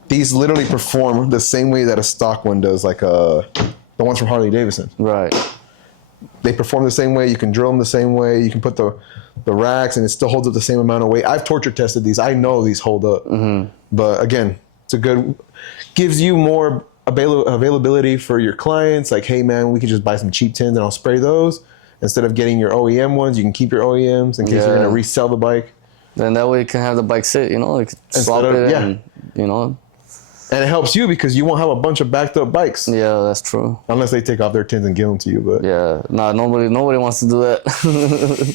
These literally perform the same way that a stock one does, like the ones from Harley-Davidson. Right. They perform the same way. You can drill them the same way. You can put the racks, and it still holds up the same amount of weight. I've torture tested these. I know these hold up. But again, it's a good, gives you more availability for your clients. Like, hey man, we can just buy some cheap tins and I'll spray those instead of getting your OEM ones. You can keep your OEMs in case you're gonna resell the bike. Then that way you can have the bike sit, you know, like swap it, and, you know. And it helps you because you won't have a bunch of backed up bikes. Yeah, that's true. Unless they take off their tins and give them to you. But yeah, nobody wants to do that.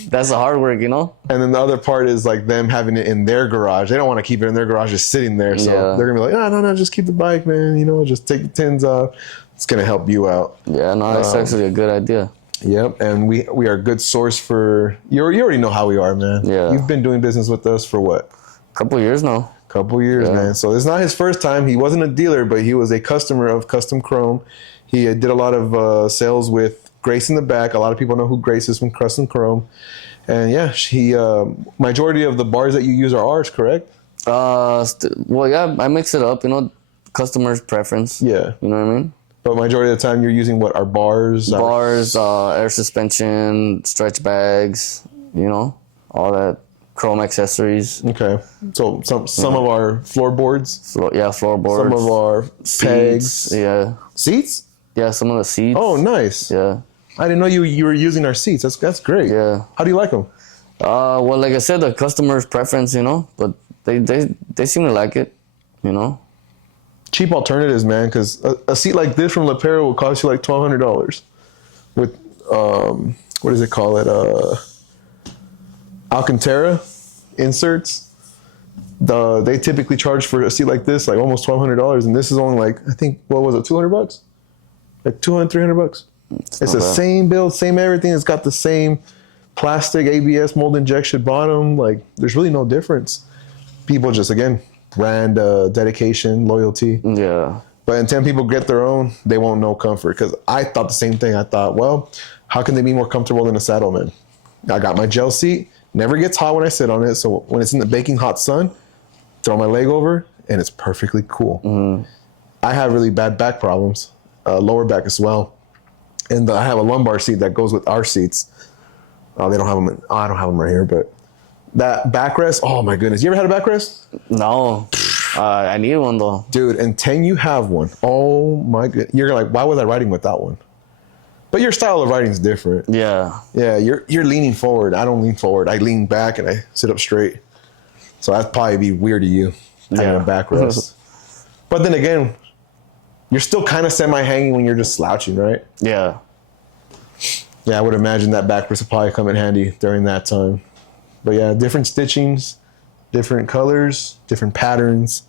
That's the hard work, you know. And then the other part is like them having it in their garage. They don't want to keep it in their garage just sitting there. So they're gonna be like, no, just keep the bike, man. You know, just take the tins off. It's gonna help you out. Yeah, no, that's actually a good idea. Yep, and we are a good source for you already know how we are, man. Yeah. You've been doing business with us for what? A couple years now. Couple years, man. So it's not his first time. He wasn't a dealer, but he was a customer of Custom Chrome. He did a lot of sales with Grace in the back. A lot of people know who Grace is from Custom Chrome. And yeah, he majority of the bars that you use are ours, correct? Well, yeah, I mix it up, you know, customer's preference. Yeah. You know what I mean? But majority of the time you're using what? Our bars? Bars, air suspension, stretch bags, you know, all that. Chrome accessories. Okay. So some of our floorboards. Floorboards. Some of our seats, pegs. Yeah. Seats? Yeah, some of the seats. Oh, nice. Yeah. I didn't know you were using our seats. That's great. Yeah. How do you like them? Well, like I said, the customer's preference, you know, but they seem to like it, you know. Cheap alternatives, man, because a seat like this from Lepera will cost you like $1,200 with what does it call it? Alcantara inserts. They typically charge for a seat like this like almost $1,200, and this is only like, I think, what was it, $200? Like $200-300. It's the same build, same everything. It's got the same plastic ABS mold injection bottom. Like, there's really no difference. People just, again, brand dedication, loyalty. Yeah. But until people get their own, they won't know comfort. Because I thought the same thing. I thought, well, how can they be more comfortable than a Saddleman? I got my gel seat. Never gets hot when I sit on it. So when it's in the baking hot sun, throw my leg over, and it's perfectly cool. I have really bad back problems, lower back as well. And I have a lumbar seat that goes with our seats. They don't have them. I don't have them right here, but that backrest, oh my goodness. You ever had a backrest? No. I need one though. Dude, until you have one, oh my goodness. You're like, why was I riding without one? But your style of riding is different. Yeah. Yeah, you're leaning forward. I don't lean forward. I lean back and I sit up straight. So that'd probably be weird to you, having a backrest. But then again, you're still kind of semi-hanging when you're just slouching, right? Yeah. Yeah, I would imagine that backrest would probably come in handy during that time. But yeah, different stitchings, different colors, different patterns,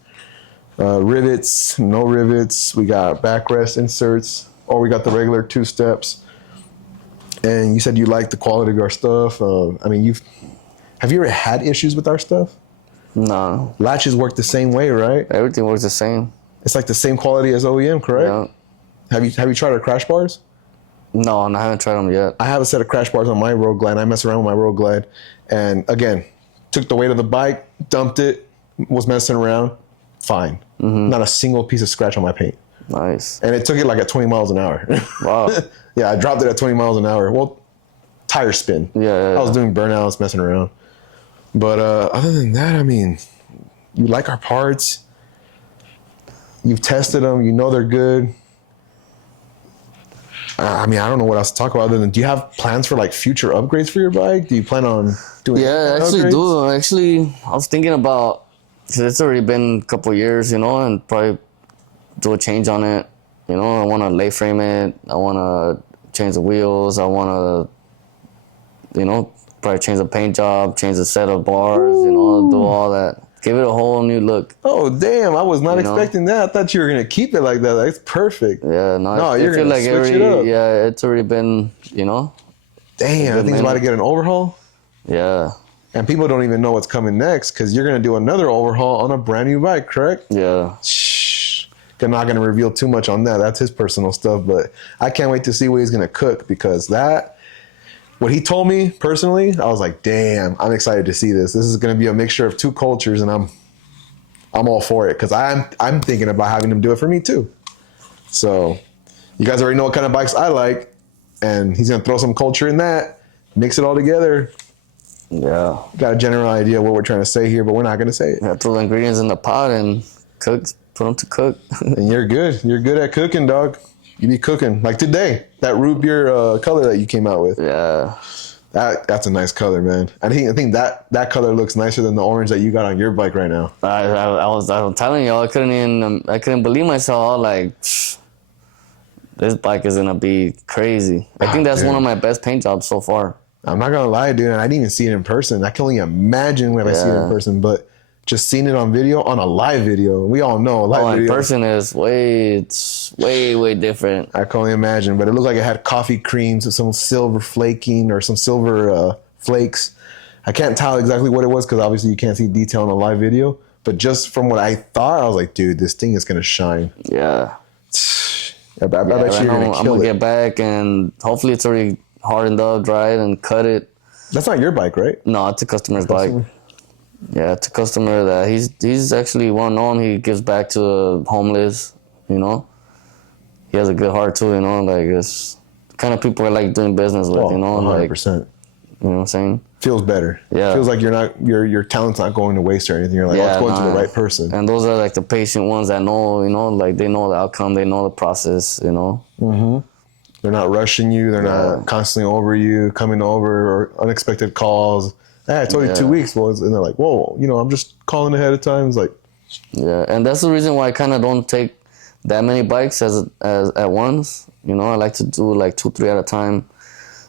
rivets, no rivets. We got backrest inserts, or we got the regular 2 steps. And you said you like the quality of our stuff. I mean, have you ever had issues with our stuff? No. Latches work the same way, right? Everything works the same. It's like the same quality as OEM, correct? Yeah. Have you tried our crash bars? No, I haven't tried them yet. I have a set of crash bars on my Road Glide. I mess around with my Road Glide. And again, took the weight of the bike, dumped it, was messing around, fine. Not a single piece of scratch on my paint. Nice. And it took it like at 20 miles an hour. Wow. Yeah, I dropped it at 20 miles an hour. Well, tire spin. Yeah. I was doing burnouts, messing around. But other than that, I mean, you like our parts. You've tested them. You know they're good. I mean, I don't know what else to talk about other than, do you have plans for like future upgrades for your bike? Do you plan on doing Yeah, I actually do. Actually, I was thinking about, cause it's already been a couple years, you know, and probably do a change on it. You know, I want to lay frame it. I want to change the wheels. I want to, you know, probably change the paint job, change the set of bars, you know, do all that. Give it a whole new look. Oh, damn. I was not expecting that. I thought you were going to keep it like that. That's perfect. Yeah, no, you're going to switch it up. Yeah, it's already been, you know. Damn, I think it's about to get an overhaul. Yeah. And people don't even know what's coming next because you're going to do another overhaul on a brand new bike, correct? Yeah. Shh. I'm not going to reveal too much on that. That's his personal stuff. But I can't wait to see what he's going to cook because what he told me personally, I was like, damn, I'm excited to see this. This is going to be a mixture of 2 cultures, and I'm all for it because I'm thinking about having him do it for me too. So you guys already know what kind of bikes I like. and he's gonna throw some culture in that, mix it all together. Yeah. Got a general idea of what we're trying to say here, but we're not gonna say it. Yeah, throw the ingredients in the pot and cook. Put them to cook. And you're good. You're good at cooking, dog. You be cooking. Like today, that root beer color that you came out with. Yeah. That's a nice color, man. I think that color looks nicer than the orange that you got on your bike right now. I was telling y'all, I couldn't believe myself. I was like, psh, this bike is gonna be crazy. I think that's one of my best paint jobs so far. I'm not gonna lie, dude. I didn't even see it in person. I can only imagine when I see it in person, but just seeing it on video, on a live video, we all know a live video in person is way different. I can only imagine, but it looked like it had coffee creams with some silver flaking or some silver flakes. I can't tell exactly what it was because obviously you can't see detail in a live video. But just from what I thought, I was like, dude, this thing is gonna shine. Yeah. I bet you're gonna kill it. I'm gonna get back and hopefully it's already hardened up, dried, and cut it. That's not your bike, right? No, it's a customer's bike. Yeah, it's a customer that he's actually well known. He gives back to the homeless, you know. He has a good heart too, you know. Like it's the kind of people I like doing business with, you know. 100%. Like, you know what I'm saying? Feels better. Yeah. Feels like your talent's not going to waste or anything. You're like, it's going to the right person. And those are like the patient ones that know, you know, like they know the outcome, they know the process, you know. Mm-hmm. They're not rushing you. They're not constantly over you, coming over, or unexpected calls. Hey, I told you 2 weeks. Well, and they're like, whoa, you know, I'm just calling ahead of time. It's like, yeah, and that's the reason why I kind of don't take that many bikes as at once. You know, I like to do like 2-3 at a time,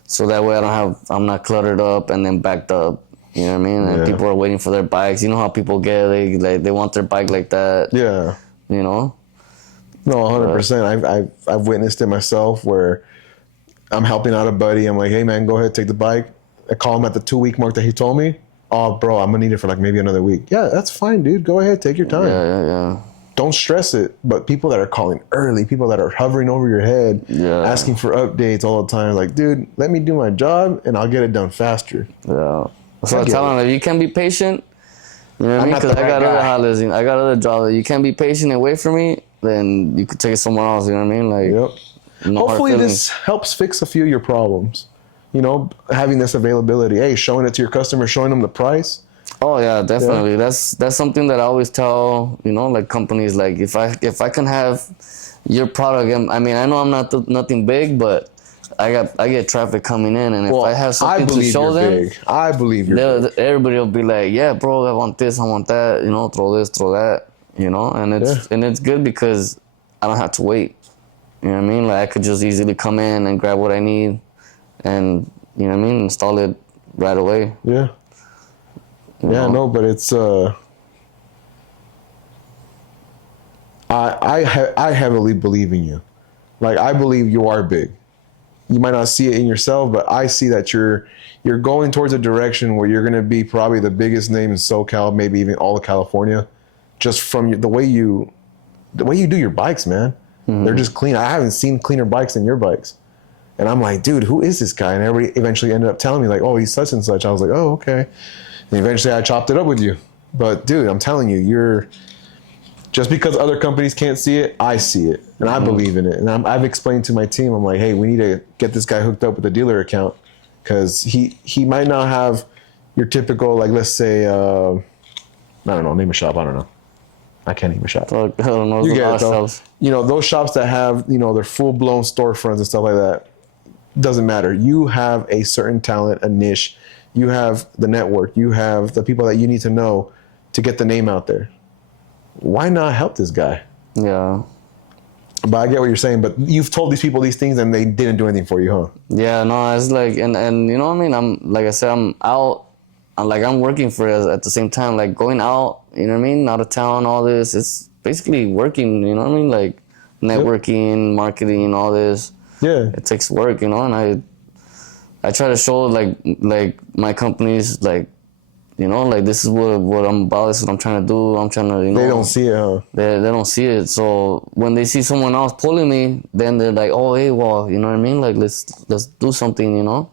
so that way I'm not cluttered up and then backed up. You know what I mean? And people are waiting for their bikes. You know how people get they want their bike like that. Yeah. You know. No, 100%. I've witnessed it myself where I'm helping out a buddy. I'm like, hey man, go ahead, take the bike. I call him at the 2-week mark that he told me. Oh, bro, I'm gonna need it for like maybe another week. Yeah, that's fine, dude. Go ahead, take your time. Yeah. Don't stress it. But people that are calling early, people that are hovering over your head, asking for updates all the time, like, dude, let me do my job and I'll get it done faster. Yeah. So I tell him, if you can be patient, you know what I mean? Because I got other holidays, I got other jobs. You can't be patient and wait for me, then you could take it somewhere else. You know what I mean? Like, no. Hopefully this helps fix a few of your problems. You know, having this availability, hey, showing it to your customer, showing them the price. Oh yeah, definitely. Yeah. That's something that I always tell, you know, like companies, like if I can have your product, I mean, I know I'm not nothing big, but I get traffic coming in, and if I have something to show them, I believe you're big. Everybody will be like, yeah, bro, I want this, I want that, you know, throw this, throw that, you know, and it's good because I don't have to wait. You know what I mean? Like I could just easily come in and grab what I need, and you know what I mean, install it right away. Yeah. Yeah, no, but it's I heavily believe in you. Like I believe you are big. You might not see it in yourself, but I see that you're going towards a direction where you're going to be probably the biggest name in SoCal, maybe even all of California, just from the way you do your bikes, man. Mm-hmm. They're just clean. I haven't seen cleaner bikes than your bikes. And I'm like, dude, who is this guy? And everybody eventually ended up telling me like, oh, he's such and such. I was like, oh, okay. And eventually I chopped it up with you. But dude, I'm telling you, you're just because other companies can't see it, I see it. And I believe in it. And I've explained to my team, I'm like, hey, we need to get this guy hooked up with a dealer account. Because he might not have your typical, like, let's say, I don't know, name a shop. I don't know. I can't name a shop. I don't know. You get it, though. You know, those shops that have, you know, their full-blown storefronts and stuff like that, doesn't matter. You have a certain talent, a niche. You have the network. You have the people that you need to know to get the name out there. Why not help this guy? Yeah. But I get what you're saying. But you've told these people these things and they didn't do anything for you, huh? Yeah, no, it's like, and you know what I mean? I'm, like I said, I'm out. I'm working for it at the same time. Like going out, you know what I mean? Out of town, all this. It's basically working, you know what I mean? Like networking, marketing, all this. Yeah. It takes work, you know, and I try to show like my companies, like, you know, like this is what I'm about, this is what I'm trying to do. I'm trying to, you know. They don't see it, huh? They don't see it. So when they see someone else pulling me, then they're like, oh, hey, well, you know what I mean? Like let's do something, you know.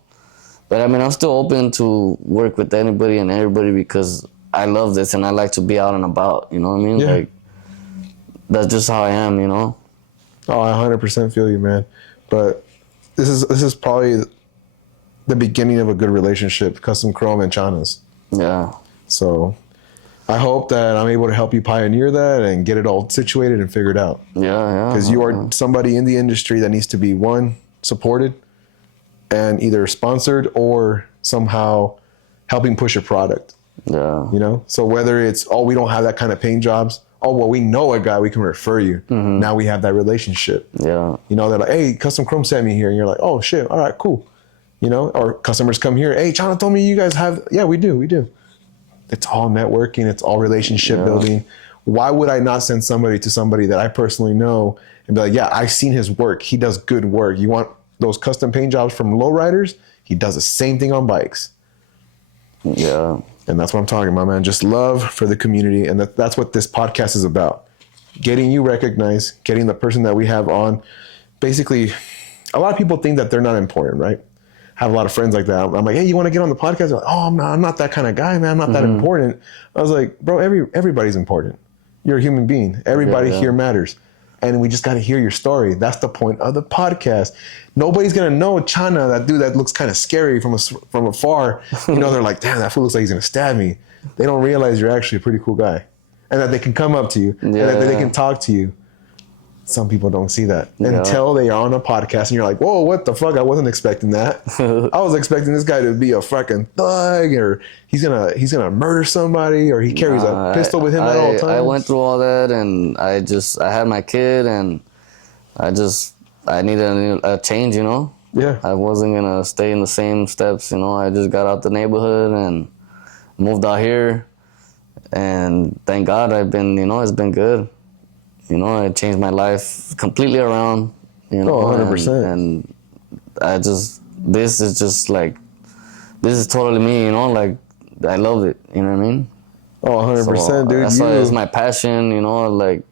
But I mean, I'm still open to work with anybody and everybody because I love this and I like to be out and about, you know what I mean? Yeah. Like that's just how I am, you know. Oh, I 100% feel you, man. But this is probably the beginning of a good relationship, Custom Chrome and Chana's. Yeah. So I hope that I'm able to help you pioneer that and get it all situated and figured out. Yeah. Because you are somebody in the industry that needs to be, one, supported and either sponsored or somehow helping push a product. Yeah. You know? So whether it's, oh, we don't have that kind of paying jobs. Oh, well, we know a guy, we can refer you. Now we have that relationship. Yeah. You know, they're like, hey, Custom Chrome sent me here. And you're like, oh, shit. All right, cool. You know, or customers come here. Hey, Chana told me you guys have, yeah, we do. It's all networking. It's all relationship building. Why would I not send somebody to somebody that I personally know and be like, yeah, I've seen his work. He does good work. You want those custom paint jobs from lowriders? He does the same thing on bikes. Yeah. And that's what I'm talking about, man. Just love for the community. And that's what this podcast is about. Getting you recognized, getting the person that we have on. Basically, a lot of people think that they're not important, right? I have a lot of friends like that. I'm like, hey, you want to get on the podcast? They're like, oh, I'm not that kind of guy, man. I'm not that important. I was like, bro, everybody's important. You're a human being. Everybody here matters. And we just got to hear your story. That's the point of the podcast. Nobody's going to know Chana, that dude that looks kind of scary from afar. You know, they're like, damn, that fool looks like he's going to stab me. They don't realize you're actually a pretty cool guy. And that they can come up to you. And that they can talk to you. Some people don't see that until they are on a podcast and you're like, whoa, what the fuck? I wasn't expecting that. I was expecting this guy to be a fucking thug, or he's gonna murder somebody, or he carries a pistol with him at all times. I went through all that, and I had my kid, and I needed a change, you know? Yeah. I wasn't gonna stay in the same steps, you know? I just got out the neighborhood and moved out here, and thank God it's been good. You know, it changed my life completely around, you know. 100%. And this is totally me, you know, like, I love it, you know what I mean? Oh, 100%, so, dude. That's why it's my passion, you know, like,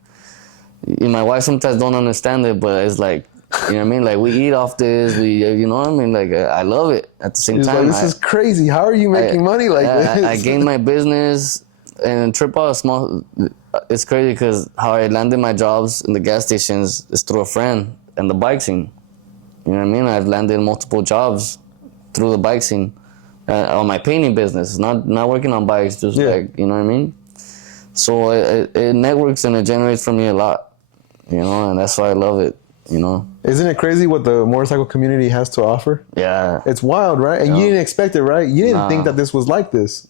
my wife sometimes don't understand it, but it's like, you know what I mean? Like, we eat off this, you know what I mean? Like, I love it at the same time. Like, this is crazy. How are you making money like this? I gained my business and trip out small. It's crazy because how I landed my jobs in the gas stations is through a friend and the bike scene. You know what I mean? I've landed multiple jobs through the bike scene on my painting business. Not working on bikes, just like, you know what I mean? So it networks and it generates for me a lot, you know, and that's why I love it, you know. Isn't it crazy what the motorcycle community has to offer? Yeah. It's wild, right? And you didn't expect it, right? You didn't think that this was like this.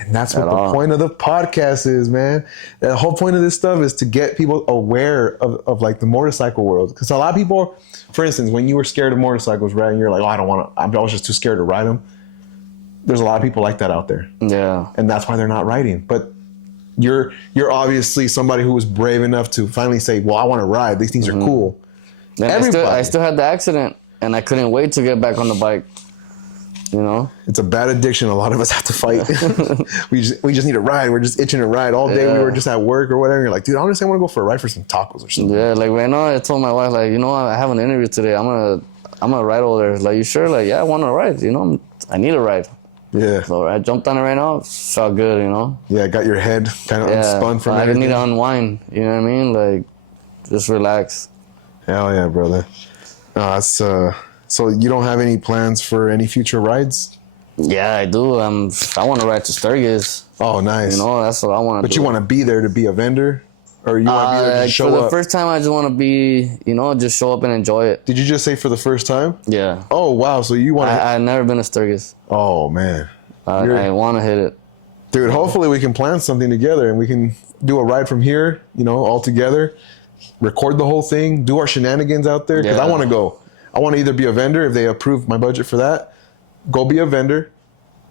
And that's what the point of the podcast is, man. The whole point of this stuff is to get people aware of like the motorcycle world. Because a lot of people, for instance, when you were scared of motorcycles, right? And you're like, oh, I was just too scared to ride them. There's a lot of people like that out there. Yeah. And that's why they're not riding. But you're obviously somebody who was brave enough to finally say, well, I want to ride. These things are cool. I still had the accident, and I couldn't wait to get back on the bike. You know, it's a bad addiction. A lot of us have to fight. we just need a ride. We're just itching to ride all day. We were just at work or whatever. You're like, dude, honestly, I want to go for a ride for some tacos or something. Yeah, like right now, I told my wife, like, you know, I have an interview today. I'm gonna ride over there. Like, you sure? Like, yeah, I want to ride. You know, I need a ride. Yeah. So I jumped on it right now. It felt good, you know. Yeah, got your head kind of unspun from everything. I need to unwind. You know what I mean? Like, just relax. Hell yeah, brother. That's So you don't have any plans for any future rides? Yeah, I do. I want to ride to Sturgis. Oh, nice. You know, that's what I want to do. But you want to be there to be a vendor? Or you want to be there to show up? For the first time, I just want to be, you know, just show up and enjoy it. Did you just say for the first time? Yeah. Oh, wow. So you want to... I've never been to Sturgis. Oh, man. I want to hit it. Dude, hopefully we can plan something together and we can do a ride from here, you know, all together. Record the whole thing. Do our shenanigans out there. Because I want to go. I want to either be a vendor, if they approve my budget for that. Go be a vendor.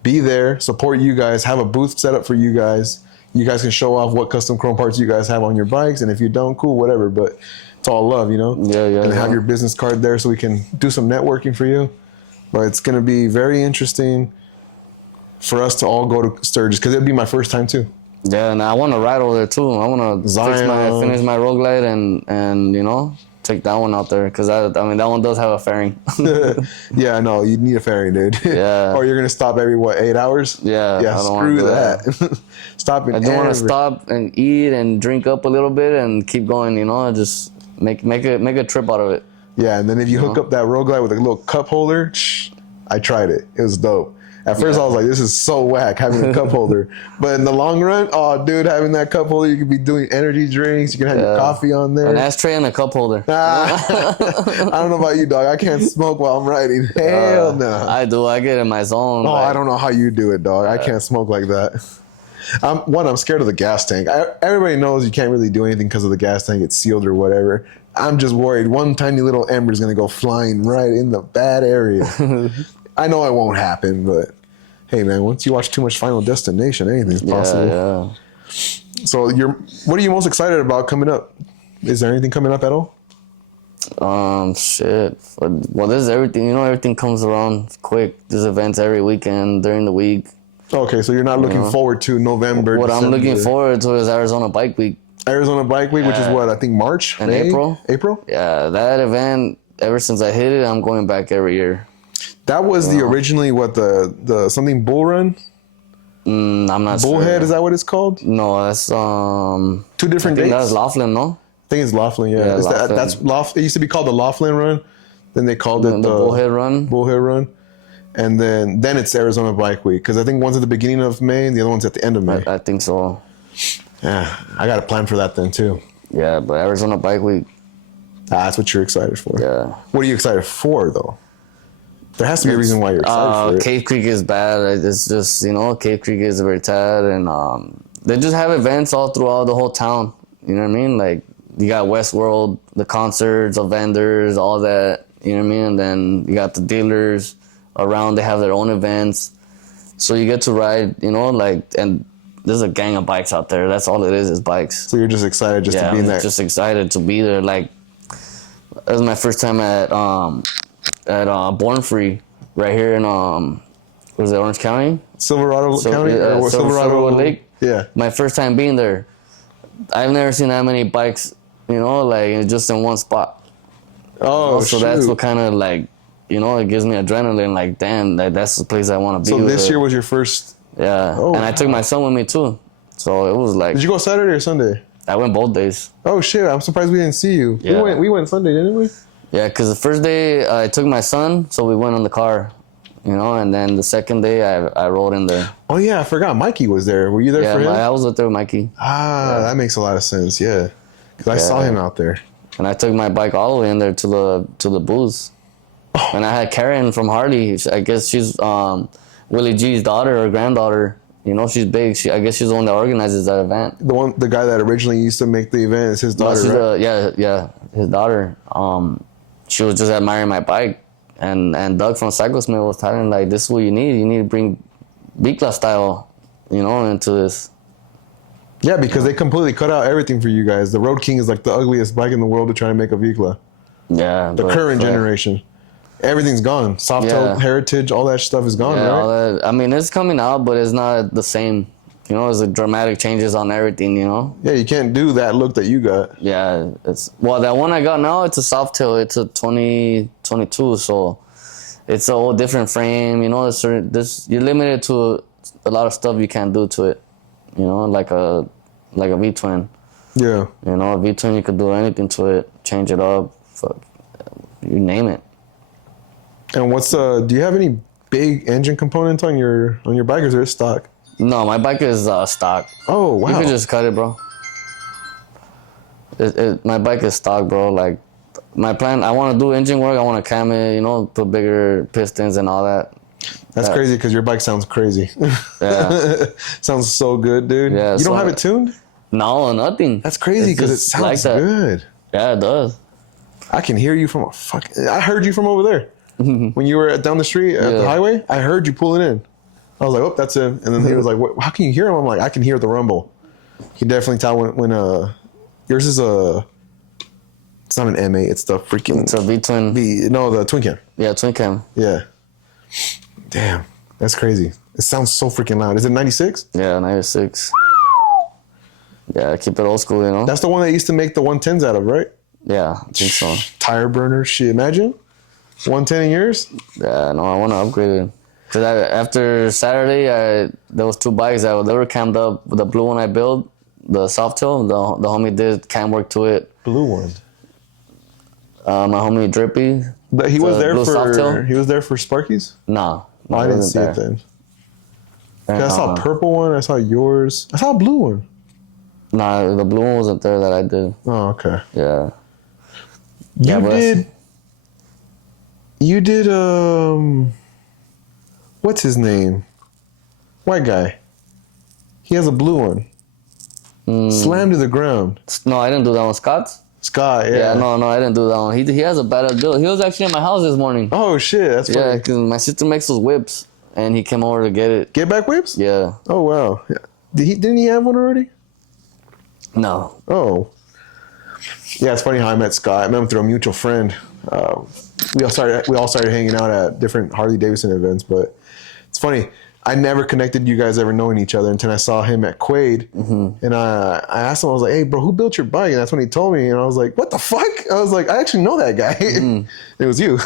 Be there. Support you guys. Have a booth set up for you guys. You guys can show off what custom chrome parts you guys have on your bikes. And if you don't, cool, whatever. But it's all love, you know? Yeah. And have your business card there so we can do some networking for you. But it's going to be very interesting for us to all go to Sturgis because it'll be my first time too. Yeah, and I want to ride over there too. I want to finish my road glide and you know, take that one out there because I mean that one does have a fairing. Yeah, no, you need a fairing, dude. Yeah. Or you're gonna stop every 8 hours? Yeah. Yeah, screw that. Stop. I do want to stop and eat and drink up a little bit and keep going. You know, just make a trip out of it. Yeah, and then if you hook up that road glide with a little cup holder, I tried it. It was dope. At first, I was like, this is so whack having a cup holder. But in the long run, oh, dude, having that cup holder, you could be doing energy drinks. You can have your coffee on there. An ashtray and a cup holder. I don't know about you, dog. I can't smoke while I'm riding. Hell no. I do. I get in my zone. Oh, I don't know how you do it, dog. I can't smoke like that. I'm scared of the gas tank. Everybody knows you can't really do anything because of the gas tank. It's sealed or whatever. I'm just worried one tiny little ember is going to go flying right in the bad area. I know it won't happen, but hey, man, once you watch too much Final Destination, anything's possible. Yeah. So what are you most excited about coming up? Is there anything coming up at all? Shit. Well, there's everything. You know, everything comes around quick. There's events every weekend during the week. Okay, so you're not looking forward to November. What December. I'm looking forward to is Arizona Bike Week. Arizona Bike Week, which is what, I think March? And May? April. April? Yeah, that event, ever since I hit it, I'm going back every year. That was the originally what the something bull run? I'm not sure. Bullhead, is that what it's called? No, that's Two different I think dates? that's Laughlin, no? I think it's Laughlin, yeah. Yeah, It used to be called the Laughlin Run. Then they called it the Bullhead Run. Bullhead Run. And then it's Arizona Bike Week. Because I think one's at the beginning of May and the other one's at the end of May. I think so. Yeah, I got a plan for that then too. Yeah, but Arizona Bike Week. That's what you're excited for. Yeah. What are you excited for, though? There has to be a reason why you're excited for it. Cave Creek is bad. It's just, Cave Creek is very bad. And they just have events all throughout the whole town. You know what I mean? Like, you got Westworld, the concerts, the vendors, all that. You know what I mean? And then you got the dealers around. They have their own events. So you get to ride, and there's a gang of bikes out there. That's all it is bikes. So you're just excited to be in there? Yeah, just excited to be there. Like, that was my first time at Born Free, right here in was it Orange County? Silverado County? Or Silverado Lake. Yeah. My first time being there. I've never seen that many bikes, just in one spot. Oh, so that's what kind of it gives me adrenaline. Like, damn, that's the place I want to be. So this year was your first? Yeah. Oh, and I took my son with me too. So it was like. Did you go Saturday or Sunday? I went both days. Oh shit! I'm surprised we didn't see you. Yeah. We went Sunday, didn't we? Yeah, because the first day I took my son, so we went on the car, and then the second day I rode in there. Oh yeah, I forgot. Mikey was there. Were you there for him? Yeah, I was there with Mikey. That makes a lot of sense. Yeah, because I saw him out there. And I took my bike all the way in there to the booth. Oh. And I had Karen from Harley. I guess she's Willie G's daughter or granddaughter. She's big. I guess she's the one that organizes that event. The guy that originally used to make the event is his daughter, right? Yeah, his daughter. She was just admiring my bike, and Doug from Cyclesmith was telling like, this is what you need. You need to bring Vicla style, into this. Yeah, because they completely cut out everything for you guys. The Road King is like the ugliest bike in the world to try and make a Vicla. Yeah, the current generation. Everything's gone. Soft-tailed heritage, all that stuff is gone, right? All that, I mean, it's coming out, but it's not the same. There's dramatic changes on everything, Yeah, you can't do that look that you got. Yeah, that one I got now, it's a soft-tail. It's a 2022, so it's a whole different frame, you're limited to a lot of stuff you can't do to it, like a V-twin. Yeah. A V-twin, you could do anything to it, change it up, you name it. And do you have any big engine components on your bike, or is it stock? No, my bike is stock. Oh, wow. You can just cut it, bro. My bike is stock, bro. Like, my plan, I want to do engine work. I want to cam it, put bigger pistons and all that. That's crazy because your bike sounds crazy. Yeah. Sounds so good, dude. Yeah, you don't have it tuned? No, nothing. That's crazy because it sounds good. Yeah, it does. I can hear you from I heard you from over there. When you were down the street at the highway, I heard you pulling in. I was like, oh, that's him. And then he was like, what, how can you hear him? I'm like, I can hear the rumble. You can definitely tell when yours is it's not an M8, it's the freaking... It's a V-twin. The twin cam. Yeah, twin cam. Yeah. Damn, that's crazy. It sounds so freaking loud. Is it 96? Yeah, 96. Yeah, keep it old school, That's the one that used to make the 110s out of, right? Yeah, I think so. Tire burner shit. Imagine 110 in yours. Yeah, no, I want to upgrade it. Cause after Saturday, there was two bikes that they were cammed up. The blue one I built, the soft tail, the homie did cam work to it. Blue one. My homie Drippy. But he was The there blue Softail? he was there for Sparky's? No, Oh, I he didn't wasn't see there. it then. And, 'Cause I saw a purple one. I saw yours. I saw a blue one. Nah, the blue one wasn't there that I did. Oh, okay. Yeah. You Yeah, but did. You did. What's his name? White guy. He has a blue one. Slammed to the ground. No, I didn't do that one. Scott's? Scott. Yeah. Yeah, no, I didn't do that one. He has a badass build. He was actually at my house this morning. Oh shit! That's funny. Yeah, because my sister makes those whips, and he came over to get it. Get back whips. Yeah. Oh wow. Yeah. Didn't he have one already? No. Oh. Yeah, it's funny how I met Scott. I met him through a mutual friend. We all started hanging out at different Harley-Davidson events, but it's funny. I never connected you guys ever knowing each other until I saw him at Quaid. And I asked him, I was like, hey, bro, who built your bike? And that's when he told me. And I was like, what the fuck? I was like, I actually know that guy. It was you.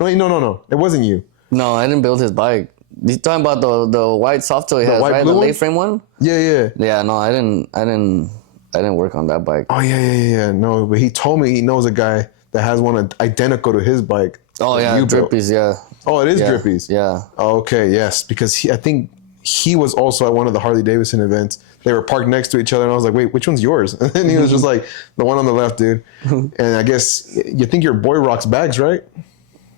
Wait, no. It wasn't you. No, I didn't build his bike. You talking about the white Softail he has, white right? blue The one? late frame one? Yeah. Yeah, no, I didn't work on that bike. Oh, yeah. No, but he told me he knows a guy that has one identical to his bike. Oh, that yeah, you built. Drippy's, yeah. Oh, it is Yeah, Drippy's? yeah. Oh, okay, yes. Because I think he was also at one of the Harley-Davidson events. They were parked next to each other, and I was like, wait, which one's yours? And he was just like, the one on the left, dude. And I guess you think your boy rocks bags, right?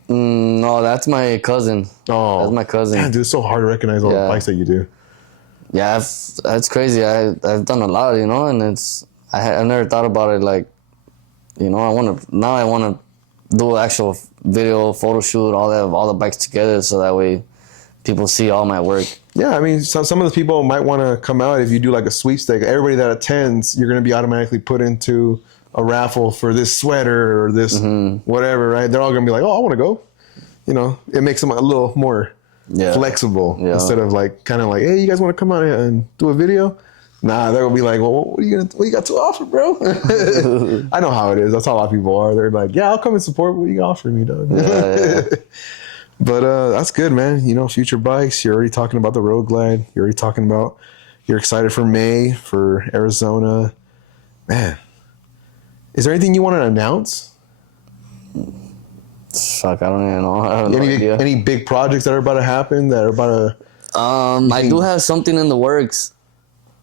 No, that's my cousin. Oh. That's my cousin. Man, dude, it's so hard to recognize all the Yeah. bikes that you do. Yeah, that's crazy. I've done a lot, and I never thought about it like, I want to do actual video, photo shoot, all the bikes together, so that way people see all my work. Yeah, I mean, some of the people might want to come out if you do like a sweepstake. Everybody that attends, you're going to be automatically put into a raffle for this sweater or this whatever, right? They're all going to be like, oh, I want to go. It makes them a little more flexible instead of like kind of like, hey, you guys want to come out and do a video? Nah, they'll be like, well, what you got to offer, bro? I know how it is. That's how a lot of people are. They're like, yeah, I'll come and support. What you offer me, dog? Yeah. But that's good, man. Future bikes. You're already talking about the Road Glide. You're already talking about you're excited for May, for Arizona. Man, is there anything you want to announce? Fuck, I don't even know. I have no idea. Any big projects that are about to happen that are about to? I do have something in the works.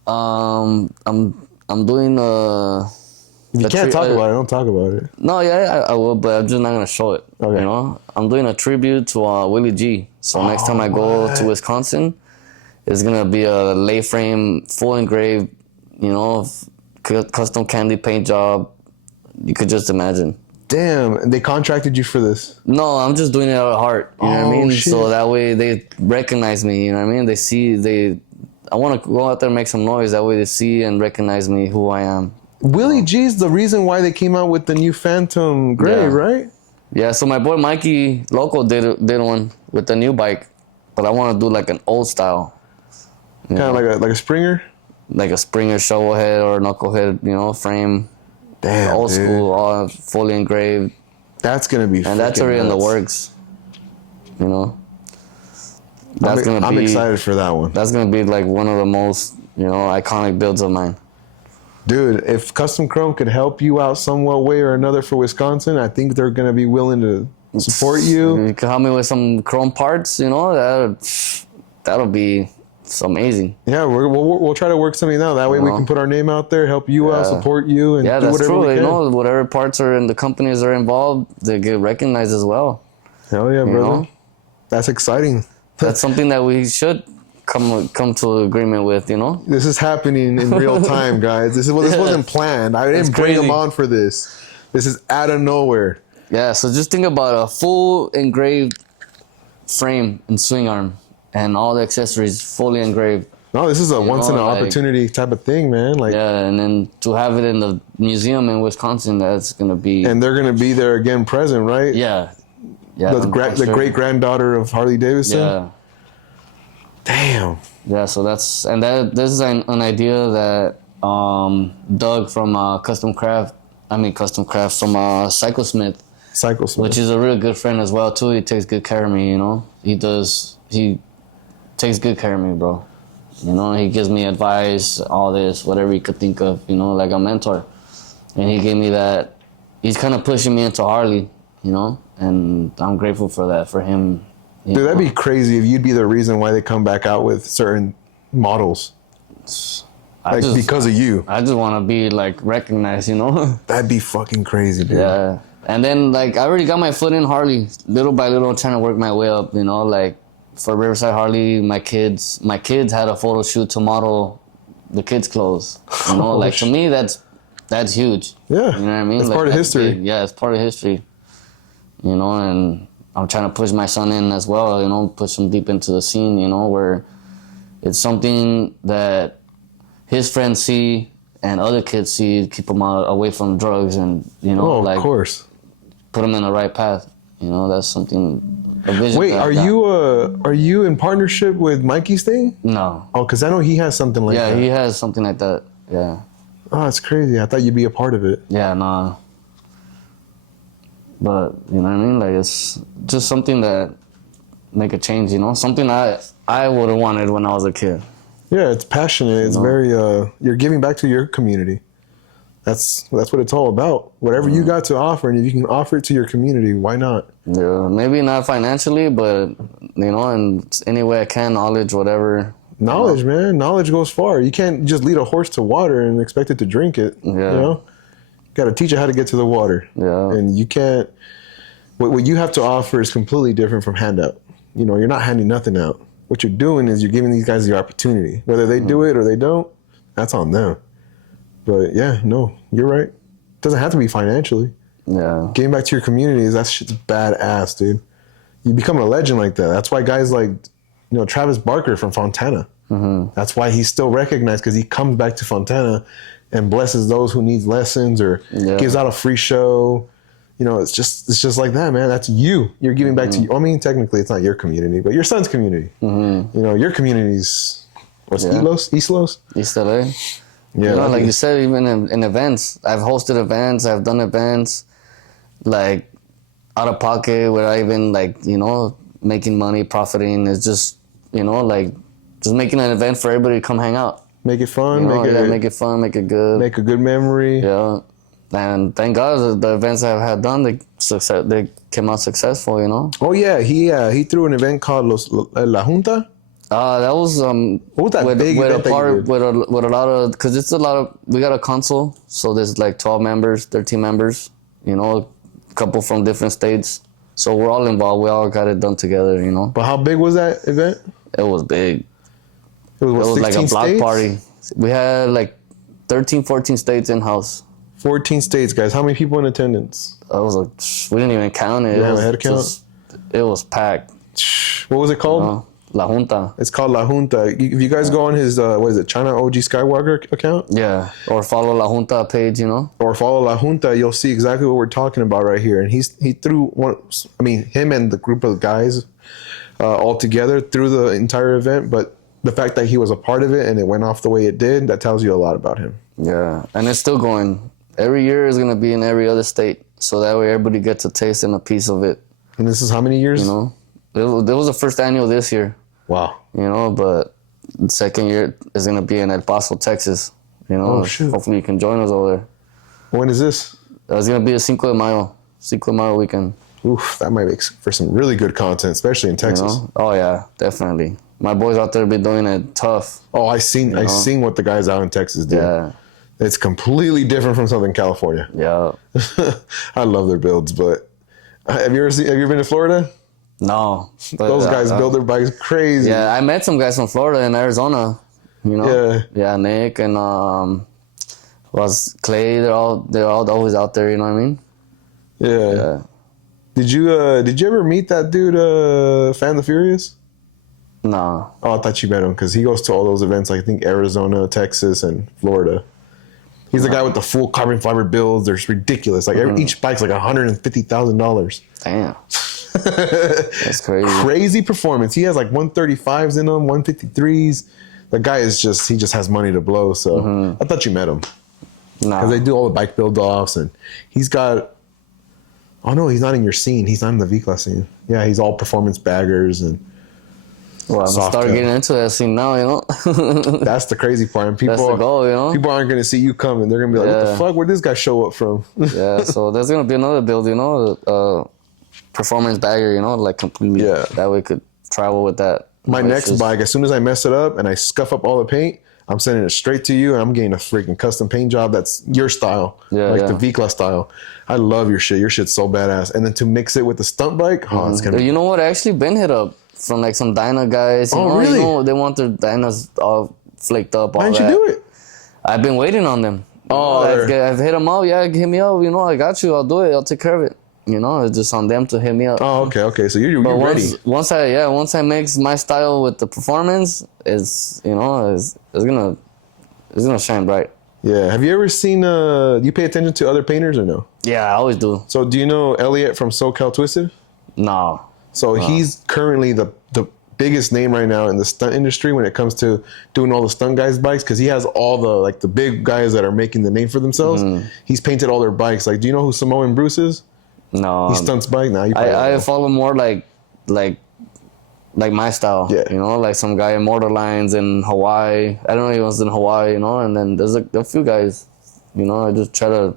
I'm doing If you can't talk about it, don't talk about it. No, yeah, I will, but I'm just not gonna show it. Okay. I'm doing a tribute to Willie G. So next time I go to Wisconsin, it's gonna be a lay frame, full engraved, custom candy paint job. You could just imagine. Damn, they contracted you for this. No, I'm just doing it out of heart. You know what I mean? Shit. So that way they recognize me. You know what I mean? I want to go out there and make some noise. That way they see and recognize me, who I am. Willie G's the reason why they came out with the new Phantom Gray, right? Yeah, so my boy Mikey Loco did one with the new bike, but I want to do like an old style. Kind of like a Springer. Like a Springer shovel head or knucklehead, frame. Damn, old dude. school, all fully engraved. That's gonna be. And that's already in the works. I'm excited for that one. That's gonna be like one of the most, iconic builds of mine. Dude, if Custom Chrome could help you out somewhat way or another for Wisconsin, I think they're gonna be willing to support you. You can help me with some chrome parts, that'll be amazing. Yeah, we'll try to work something out. That way we can put our name out there, help you out, support you, and do that's whatever we true. can. Whatever parts are in the companies are involved, they get recognized as well. Hell yeah, brother. know? That's exciting. That's something that we should come to agreement with. This is happening in real time, guys. This wasn't planned. I didn't bring them on for this. This is out of nowhere. Yeah, so just think about a full engraved frame and swing arm and all the accessories fully engraved. No, this is a once in an like- opportunity type of thing, man. Like, Yeah, and then to have it in the museum in Wisconsin, that's gonna be and they're gonna be there again, present, right? yeah. The great granddaughter of Harley Davidson. Yeah. Damn. Yeah, so this is an idea that Doug from Custom Craft from Cyclesmith, which is a real good friend as well too. He takes good care of me, He takes good care of me, bro. He gives me advice, all this, whatever he could think of, like a mentor. And he gave me that he's kind of pushing me into Harley, you know, and I'm grateful for that for him. Dude, that'd be crazy if you'd be the reason why they come back out with certain models. Like, because of you. I just want to be like recognized, you know. That'd be fucking crazy, dude. Yeah. And then like I already got my foot in Harley, little by little, trying to work my way up, you know. Like for Riverside Harley, my kids had a photo shoot to model the kids' clothes. You know, like to me that's huge. Yeah. You know what I mean? It's like, part of history. Big. Yeah, it's part of history. You know, and I'm trying to push my son in as well, you know, push him deep into the scene, you know, where it's something that his friends see and other kids see, keep them away from drugs and, you know, Oh, like, of course. Put them in the right path. You know, that's something, a vision. Wait, are you in partnership with Mikey's thing? No. Oh, because I know he has something like that. Yeah, he has something like that. Yeah. Oh, that's crazy. I thought you'd be a part of it. Yeah, nah. But, you know what I mean? Like, it's just something that make a change, you know? Something I would have wanted when I was a kid. Yeah, it's passionate. It's very, you're giving back to your community. That's what it's all about. Whatever you got to offer, and if you can offer it to your community, why not? Yeah, maybe not financially, but, you know, in any way I can, knowledge, whatever. Knowledge, man. Knowledge goes far. You can't just lead a horse to water and expect it to drink it. Yeah. You know? Got to teach it how to get to the water. Yeah. And you can't, what you have to offer is completely different from handout. You know, you're not handing nothing out. What you're doing is you're giving these guys the opportunity. Whether they do it or they don't, that's on them. But yeah, no, you're right. It doesn't have to be financially. Yeah. Getting back to your communities, that shit's badass, dude. You become a legend like that. That's why guys like, you know, Travis Barker from Fontana. Mm-hmm. That's why he's still recognized, because he comes back to Fontana and blesses those who need lessons or gives out a free show. You know, it's just like that, man. That's you. You're giving back to you. I mean, technically, it's not your community, but your son's community. Mm-hmm. You know, your community's what's East Los? East LA. Yeah, you know, like you said, even in events, I've hosted events, I've done events, like out of pocket, without even like, you know, making money, profiting. It's just, you know, like just making an event for everybody to come hang out. Make it fun. You know, make it fun, make it good. Make a good memory. Yeah. And thank God the events I have done, they came out successful, you know? Oh, yeah. He threw an event called La Junta. That was what was that big event with a lot of, because it's a lot of, we got a council, so there's like 12 members, 13 members, you know, a couple from different states. So we're all involved. We all got it done together, you know? But how big was that event? It was big. It was like a block states? party. We had like 13, 14 states in-house. 14 states, guys. How many people in attendance? I was like, we didn't even count it. You have a head count? It was packed. What was it called? You know? La Junta. It's called La Junta. If you guys go on his, what is it, Chana OG Skywalker account? Yeah, or follow La Junta page, you know? Or follow La Junta, you'll see exactly what we're talking about right here. And he threw him and the group of guys all together through the entire event, but the fact that he was a part of it and it went off the way it did, that tells you a lot about him. Yeah, and it's still going. Every year is going to be in every other state, so that way everybody gets a taste and a piece of it. And this is how many years? You know? It was the first annual this year. Wow. You know, but the second year is going to be in El Paso, Texas. You know, oh, shoot. Hopefully you can join us over there. When is this? It's going to be a Cinco de Mayo weekend. Oof, that might make for some really good content, especially in Texas. You know? Oh, yeah, definitely. My boys out there be doing it tough. Oh, I seen what the guys out in Texas do. Yeah. It's completely different from Southern California. Yeah. I love their builds, but have you ever been to Florida? No. But, those guys build their bikes crazy. Yeah, I met some guys from Florida and Arizona. You know? Yeah. Yeah, Nick and was Clay. They're all always out there. You know what I mean? Yeah. Yeah. Did you ever meet that dude, Fan the Furious? No. Oh, I thought you met him because he goes to all those events, like I think Arizona, Texas, and Florida. He's the guy with the full carbon fiber builds. They're ridiculous. Like each bike's like $150,000. Damn. That's crazy. Crazy performance. He has like 135s in them, 153s. The guy is he just has money to blow. So I thought you met him. Nah. Because they do all the bike build offs, and he's got. Oh no, he's not in your scene. He's not in the Vicla scene. Yeah, he's all performance baggers and. Well, I'm Soft starting cut. getting into that scene now, you know. That's the crazy part. And people, That's the goal, you know. people aren't going to see you coming. They're going to be like, what the Yeah. fuck? Where'd this guy show up from? Yeah, so there's gonna be another build, you know, performance bagger, you know, like completely. Yeah. That we could travel with that. My It's next just- bike, as soon as I mess it up and I scuff up all the paint, I'm sending it straight to you, and I'm getting a freaking custom paint job that's your style, Yeah, like yeah. the Vicla style. I love your shit. Your shit's so badass. And then to mix it with the stunt bike, oh, it's gonna be. You know what? I actually been hit up from like some Dyna guys. You Oh, know, really? You know, they want their Dynas all flaked up. Why all didn't that. you do it? I've been waiting on them. You Oh, know, they're- I've hit them up. Yeah, hit me up. You know, I got you. I'll do it. I'll take care of it. You know, it's just on them to hit me up. Oh, okay. So you're But ready. once I mix my style with the performance, it's gonna shine bright. Yeah. Have you ever seen? Do you pay attention to other painters or no? Yeah, I always do. So do you know Elliot from SoCal Twisted? No. So he's currently the biggest name right now in the stunt industry when it comes to doing all the stunt guys' bikes, because he has all the big guys that are making the name for themselves. He's painted all their bikes. Like, do you know who Samoan Bruce is? No. He stunts bike now. You probably don't I know. follow more like my style. Yeah. You know, like some guy in Mortar Lines in Hawaii. I don't know if he was in Hawaii, you know, and then there's a few guys, you know, I just try to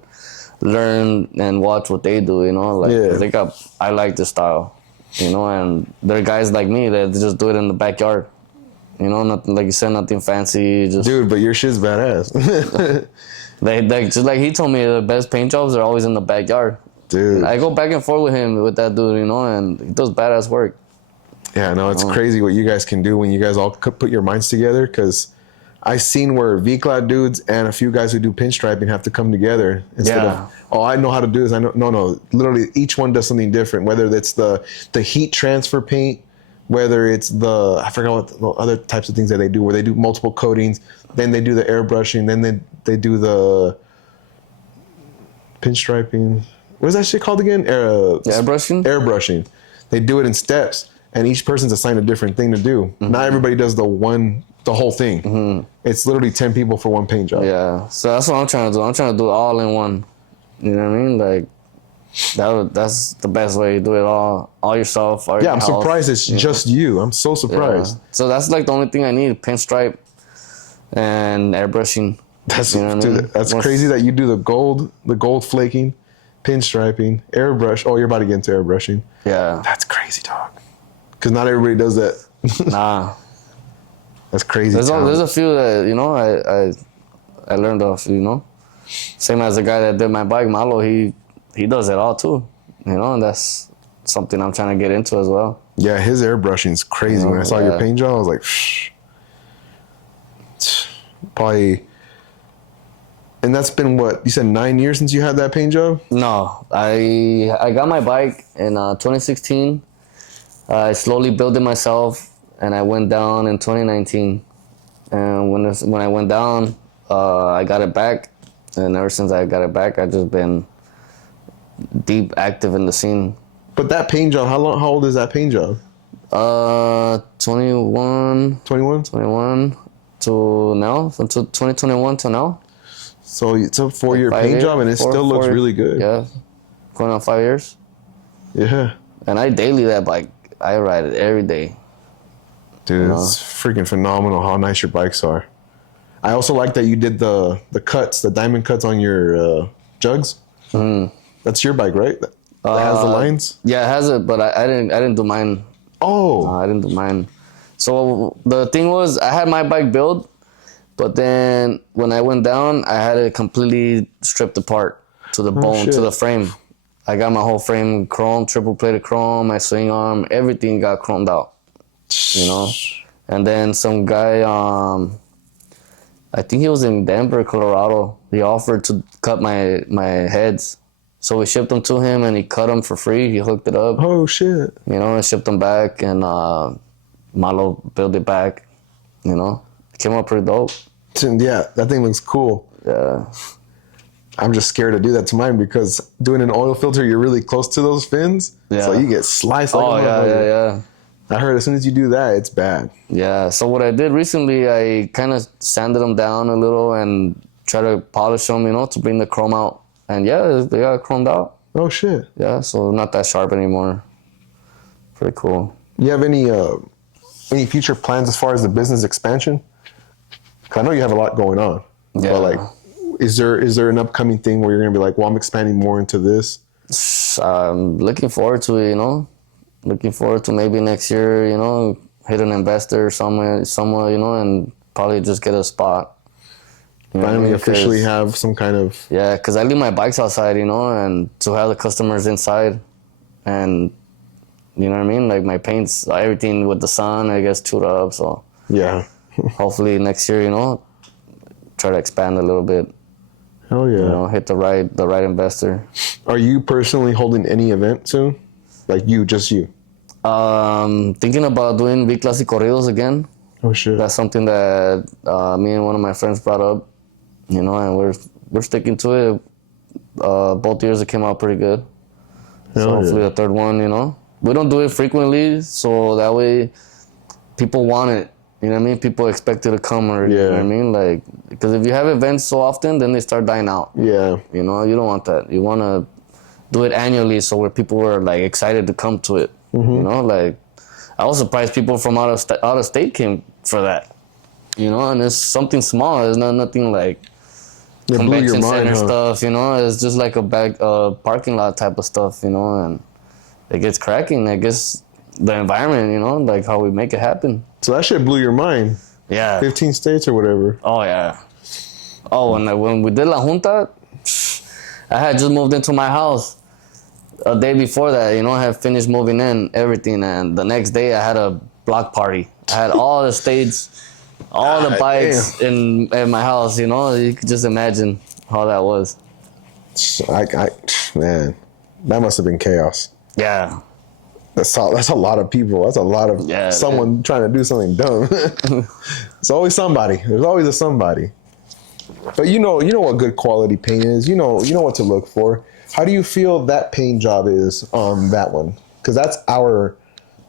learn and watch what they do, you know, like Yeah. I like the style, you know, and there are guys like me that just do it in the backyard. You know, nothing like you said, nothing fancy, just Dude, but your shit's badass. just like he told me the best paint jobs are always in the backyard. Dude. I go back and forth with him with that dude, you know, and he does badass work. Yeah, no, it's crazy what you guys can do when you guys all put your minds together, because I seen where Vicla dudes and a few guys who do pinstriping have to come together instead Yeah. of, oh, I know how to do this. I know. No. Literally, each one does something different, whether it's the heat transfer paint, whether it's I forgot what the other types of things that they do, where they do multiple coatings, then they do the airbrushing, then they do the pinstriping. What is that shit called again? Airbrushing? Airbrushing. They do it in steps, and each person's assigned a different thing to do. Not everybody does the whole thing. It's literally 10 people for one paint job. Yeah, so that's what I'm trying to do. I'm trying to do it all in one. You know what I mean? Like that's the best way to do it all yourself. All Yeah, your I'm health. surprised it's just you. I'm so Yeah. surprised. So that's like the only thing I need: pinstripe and airbrushing. That's You know what I mean? that's Once- crazy that you do the gold flaking, pinstriping, airbrush. Oh, you're about to get into airbrushing. Yeah, That's crazy, dog. Because not everybody does that. nah. That's crazy. There's talent. a few that you know I learned off. You know, same as the guy that did my bike, Malo. He does it all too. You know, and that's something I'm trying to get into as well. Yeah, his airbrushing's crazy. When I saw your Yeah. paint job, I was like, shh. Probably. And that's been what you said, 9 years since you had that paint job. No, I got my bike in 2016. I slowly built it myself, and I went down in 2019. And when I went down, I got it back, and ever since I got it back, I've just been deep active in the scene. But that paint job, how old is that paint job? 21 21. to now, from 2021 to now. So it's a 4-year 5 paint years, job, and it still looks really good. Yeah, going on 5 years. Yeah. And I daily that bike. I ride it every day. Dude, it's freaking phenomenal how nice your bikes are. I also like that you did the cuts, the diamond cuts on your jugs. That's your bike, right? That has the lines. Yeah, it has it, but I didn't do mine. Oh, I didn't do mine. So the thing was, I had my bike built, but then when I went down, I had it completely stripped apart to the bone, shit. to the frame. I got my whole frame chrome, triple plated chrome, my swing arm, everything got chromed out. You know, and then some guy, I think he was in Denver, Colorado. He offered to cut my heads, so we shipped them to him, and he cut them for free. He hooked it up, oh shit. you know, and shipped them back, and Malo built it back. You know, it came out pretty dope. Yeah, that thing looks cool. Yeah, I'm just scared to do that to mine because doing an oil filter, you're really close to those fins, so Yeah. you get sliced like oh a motherfucker. yeah. I heard as soon as you do that, it's bad. Yeah, so what I did recently, I kind of sanded them down a little and try to polish them, you know, to bring the chrome out. And yeah, they got chromed out. Oh shit. Yeah, so not that sharp anymore. Pretty cool. You have any any future plans as far as the business expansion? 'Cause I know you have a lot going on. Yeah. But like, is there an upcoming thing where you're gonna be like, well, I'm expanding more into this? I'm looking forward to it, you know. Looking forward to maybe next year, you know, hit an investor somewhere, you know, and probably just get a spot. You know what I Finally, mean? officially have some kind of. Yeah, because I leave my bikes outside, you know, and to have the customers inside, and you know what I mean? Like my paints, everything with the sun, I guess, tuned up. So Yeah. hopefully next year, you know, try to expand a little bit. Hell yeah. You know, hit the right investor. Are you personally holding any event soon? Like just you? Thinking about doing Viclas y corridos again. Oh shit. That's something that me and one of my friends brought up, you know, and we're sticking to it. Both years it came out pretty good. Hell So hopefully yeah. the third one, you know. We don't do it frequently, so that way people want it. You know what I mean? People expect it to come, or you know what I mean? Like, because if you have events so often, then they start dying out. Yeah. You know, you don't want that. You want to do it annually, so where people are like excited to come to it. Mm-hmm. You know, like I was surprised people from out of state came for that. You know, and it's something small. It's not nothing like It blew your convention mind, center huh? stuff. You know, it's just like a parking lot type of stuff. You know, and it gets cracking. I guess the environment. You know, like how we make it happen. So that shit blew your mind. Yeah. 15 states or whatever. Oh yeah. Oh, when we did La Junta, I had just moved into my house. A day before that, you know, I had finished moving in, everything, and the next day I had a block party. I had all the states, all the bikes in my house, you know. You could just imagine how that was. Man, that must have been chaos. Yeah. That's a lot of people. That's a lot of someone trying to do something dumb. It's always somebody. There's always a somebody. But you know what good quality paint is. You know what to look for. How do you feel that paint job is on that one? Because that's our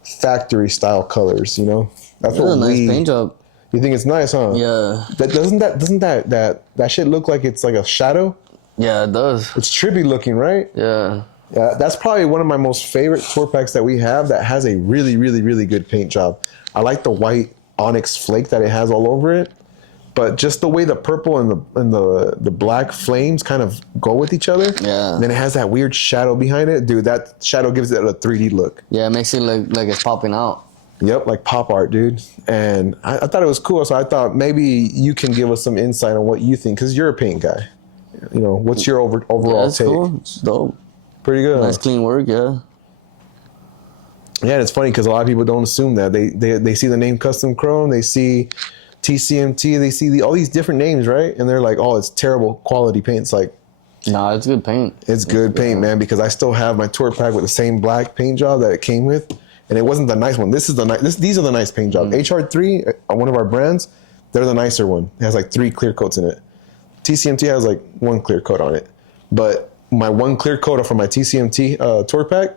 factory style colors. You know, that's what a nice paint job. You think it's nice, huh? Yeah. Doesn't that shit look like it's like a shadow? Yeah, it does. It's trippy looking, right? Yeah. Yeah, that's probably one of my most favorite tour packs that we have that has a really, really, really good paint job. I like the white onyx flake that it has all over it, but just the way the purple and the black flames kind of go with each other. Yeah. And then it has that weird shadow behind it. Dude, that shadow gives it a 3D look. Yeah, it makes it look like it's popping out. Yep, like pop art, dude. And I thought it was cool, so I thought maybe you can give us some insight on what you think, because you're a paint guy. You know, what's your overall it's take? cool. It's dope. Pretty good. Nice, clean work, yeah. Yeah, it's funny because a lot of people don't assume that. They see the name Custom Chrome, they see TCMT, they see all these different names, right? And they're like, oh, it's terrible quality paint. It's like, nah, it's good paint. It's good paint, man, because I still have my tour pack with the same black paint job that it came with, and it wasn't the nice one. These are the nice paint job. HR3, one of our brands, they're the nicer one. It has like 3 clear coats in it. TCMT has like 1 clear coat on it, but my 1 clear coat from my TCMT tour pack,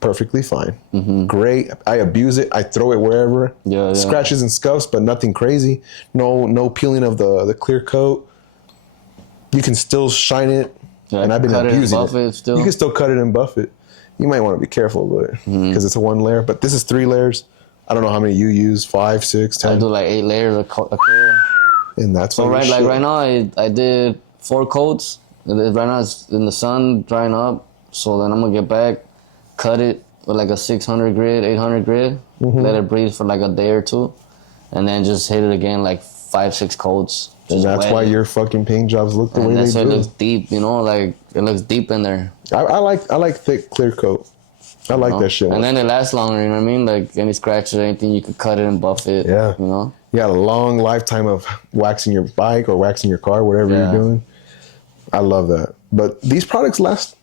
perfectly fine. Mm-hmm. Great. I abuse it. I throw it wherever. Yeah. Scratches and scuffs, but nothing crazy. No peeling of the clear coat. You can still shine it, and I've been abusing it. You can still cut it and buff it. You might want to be careful, but because it's a 1 layer. But this is 3 layers. I don't know how many you use. 5, 6, 10. I do like 8 layers of clear. And that's so right now I did 4 coats. Right now it's in the sun drying up. So then I'm gonna get back, cut it with like a 600 grit, 800 grit, let it breathe for like a day or 2, and then just hit it again like 5, 6 coats. And that's why your fucking paint jobs look the way they do. It looks deep, you know, like it looks deep in there. I like thick clear coat. I like that shit. And then it lasts longer, you know what I mean? Like any scratches or anything, you could cut it and buff it. Yeah. You know? You got a long lifetime of waxing your bike or waxing your car, whatever you're doing. I love that. But these products last.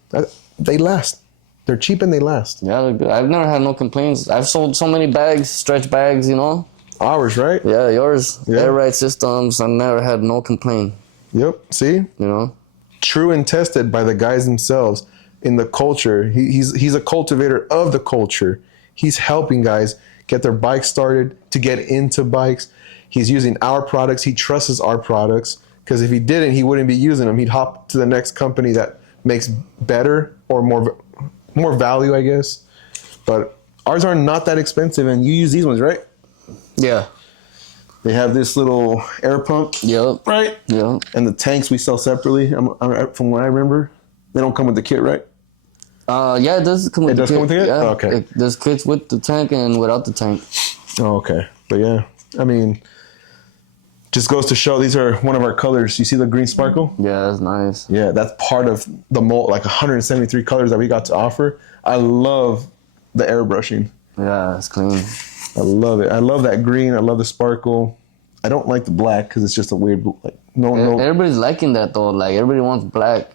They last. They're cheap and they last. Yeah, they're good. I've never had no complaints. I've sold so many bags, stretch bags, you know? Ours, right? Yeah, yours. Yeah. Air ride systems. I've never had no complaint. Yep. See? You know? True and tested by the guys themselves in the culture. He's a cultivator of the culture. He's helping guys get their bikes started, to get into bikes. He's using our products. He trusts our products, because if he didn't, he wouldn't be using them. He'd hop to the next company that makes better or more value, I guess. But ours are not that expensive, and you use these ones, right? Yeah. They have this little air pump, Yep. right? Yep. And the tanks we sell separately. From what I remember, they don't come with the kit, right? Yeah, it does come with It the does kit. come with the kit? Yeah. Oh, okay. There's kits with the tank and without the tank. Oh, okay. But yeah, I mean, just goes to show these are one of our colors. You see the green sparkle? Yeah, that's nice. Yeah, that's part of the mold, like 173 colors that we got to offer. I love the airbrushing. Yeah, it's clean. I love it. I love that green. I love the sparkle. I don't like the black because it's just a weird, like, no. Everybody's liking that though. Like everybody wants black.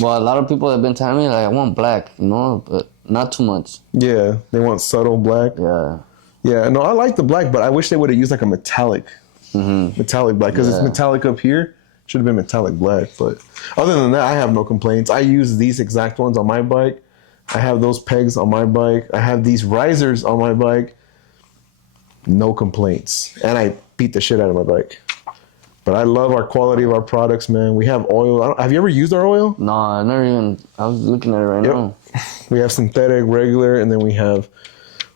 Well, a lot of people have been telling me like I want black, you know, but not too much. Yeah, they want subtle black. Yeah. Yeah, no, I like the black, but I wish they would have used like a metallic black because it's metallic up here. Should have been metallic black. But other than that, I have no complaints. I use these exact ones on my bike. I have those pegs on my bike. I have these risers on my bike. No complaints. And I beat the shit out of my bike. But I love our quality of our products, man. We have oil. Have you ever used our oil? No, I never even. I was looking at it right now. We have synthetic, regular, and then we have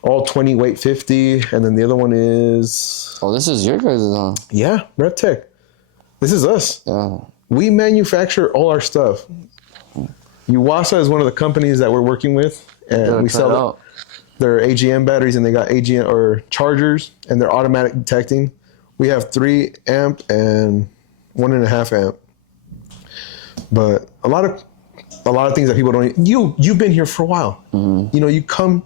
all 20, weight 50, and then the other one is... Oh, this is your guys' huh? Yeah, RevTech. This is us. Yeah. We manufacture all our stuff. Uwasa is one of the companies that we're working with, and we sell their AGM batteries, and they got AGM or chargers, and they're automatic detecting. We have 3 amp and 1.5 amp. But a lot of things that people don't. You've been here for a while. Mm-hmm. You know, you come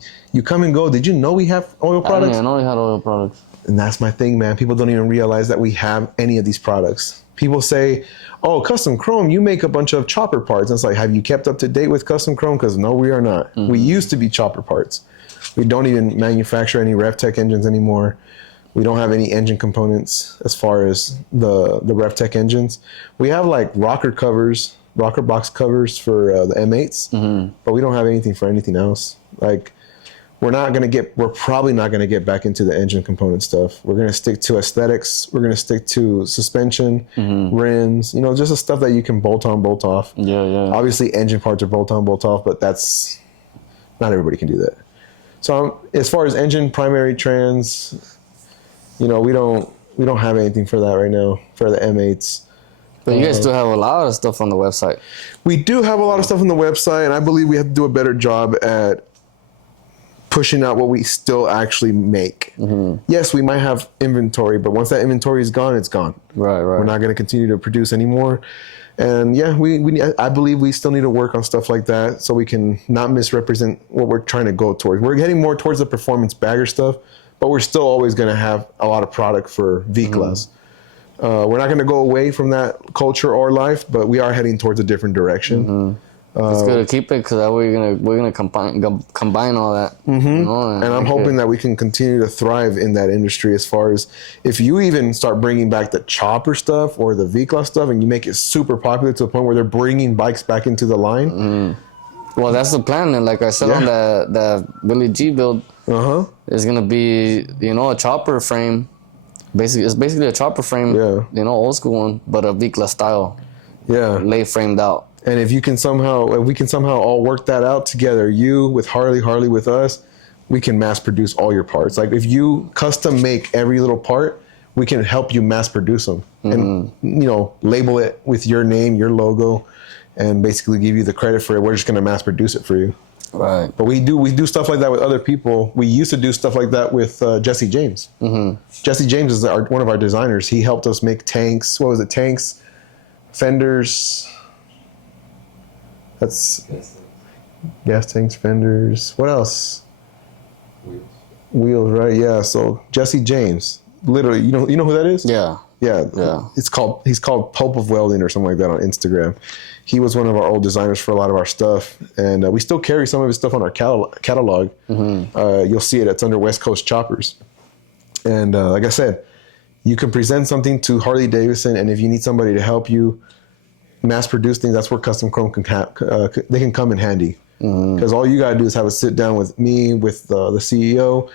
and go. Did you know we have oil products? I know we had oil products. And that's my thing, man. People don't even realize that we have any of these products. People say, "Oh, Custom Chrome, you make a bunch of chopper parts." And it's like, have you kept up to date with Custom Chrome? Because no, we are not. Mm-hmm. We used to be chopper parts. We don't even manufacture any RevTech engines anymore. We don't have any engine components as far as the RevTech engines. We have like rocker box covers for the M8s, but we don't have anything for anything else. Like we're probably not going to get back into the engine component stuff. We're going to stick to aesthetics. We're going to stick to suspension, rims, you know, just the stuff that you can bolt on, bolt off. Yeah. Obviously engine parts are bolt on, bolt off, but that's not everybody can do that. So as far as engine, primary, trans, you know, we don't have anything for that right now for the M8s. But you guys still have a lot of stuff on the website. We do have a lot of stuff on the website, and I believe we have to do a better job at pushing out what we still actually make. Mm-hmm. Yes, we might have inventory, but once that inventory is gone, it's gone. Right. We're not going to continue to produce anymore. And yeah, I believe we still need to work on stuff like that so we can not misrepresent what we're trying to go towards. We're getting more towards the performance bagger stuff, but we're still always going to have a lot of product for Viclas. We're not going to go away from that culture or life, but we are heading towards a different direction. It's good to keep it because we're gonna combine all that. You know, and I'm hoping that we can continue to thrive in that industry. As far as if you even start bringing back the chopper stuff or the Vicla stuff, and you make it super popular to the point where they're bringing bikes back into the line. Well, that's the plan, and like I said on the Willie G build, it's gonna be a chopper frame. It's basically a chopper frame, old school one, but a Vicla style. Yeah, lay framed out. And if we can somehow all work that out together, you with Harley with us, we can mass produce all your parts. Like if you custom make every little part, we can help you mass produce them and label it with your name, your logo, and basically give you the credit for it. We're just gonna mass produce it for you. Right. But we do stuff like that with other people. We used to do stuff like that with Jesse James. Jesse James is one of our designers. He helped us make tanks. What was it? Tanks, fenders. That's gas tanks, fenders. What else? Wheels, right? Yeah. So Jesse James, literally, you know who that is? Yeah. He's called Pope of Welding or something like that on Instagram. He was one of our old designers for a lot of our stuff, and we still carry some of his stuff on our catalog. You'll see it. It's under West Coast Choppers. And like I said, you can present something to Harley-Davidson, and if you need somebody to help you mass produce things, that's where Custom Chrome they can come in handy. Because all you gotta do is have a sit down with me, with the CEO,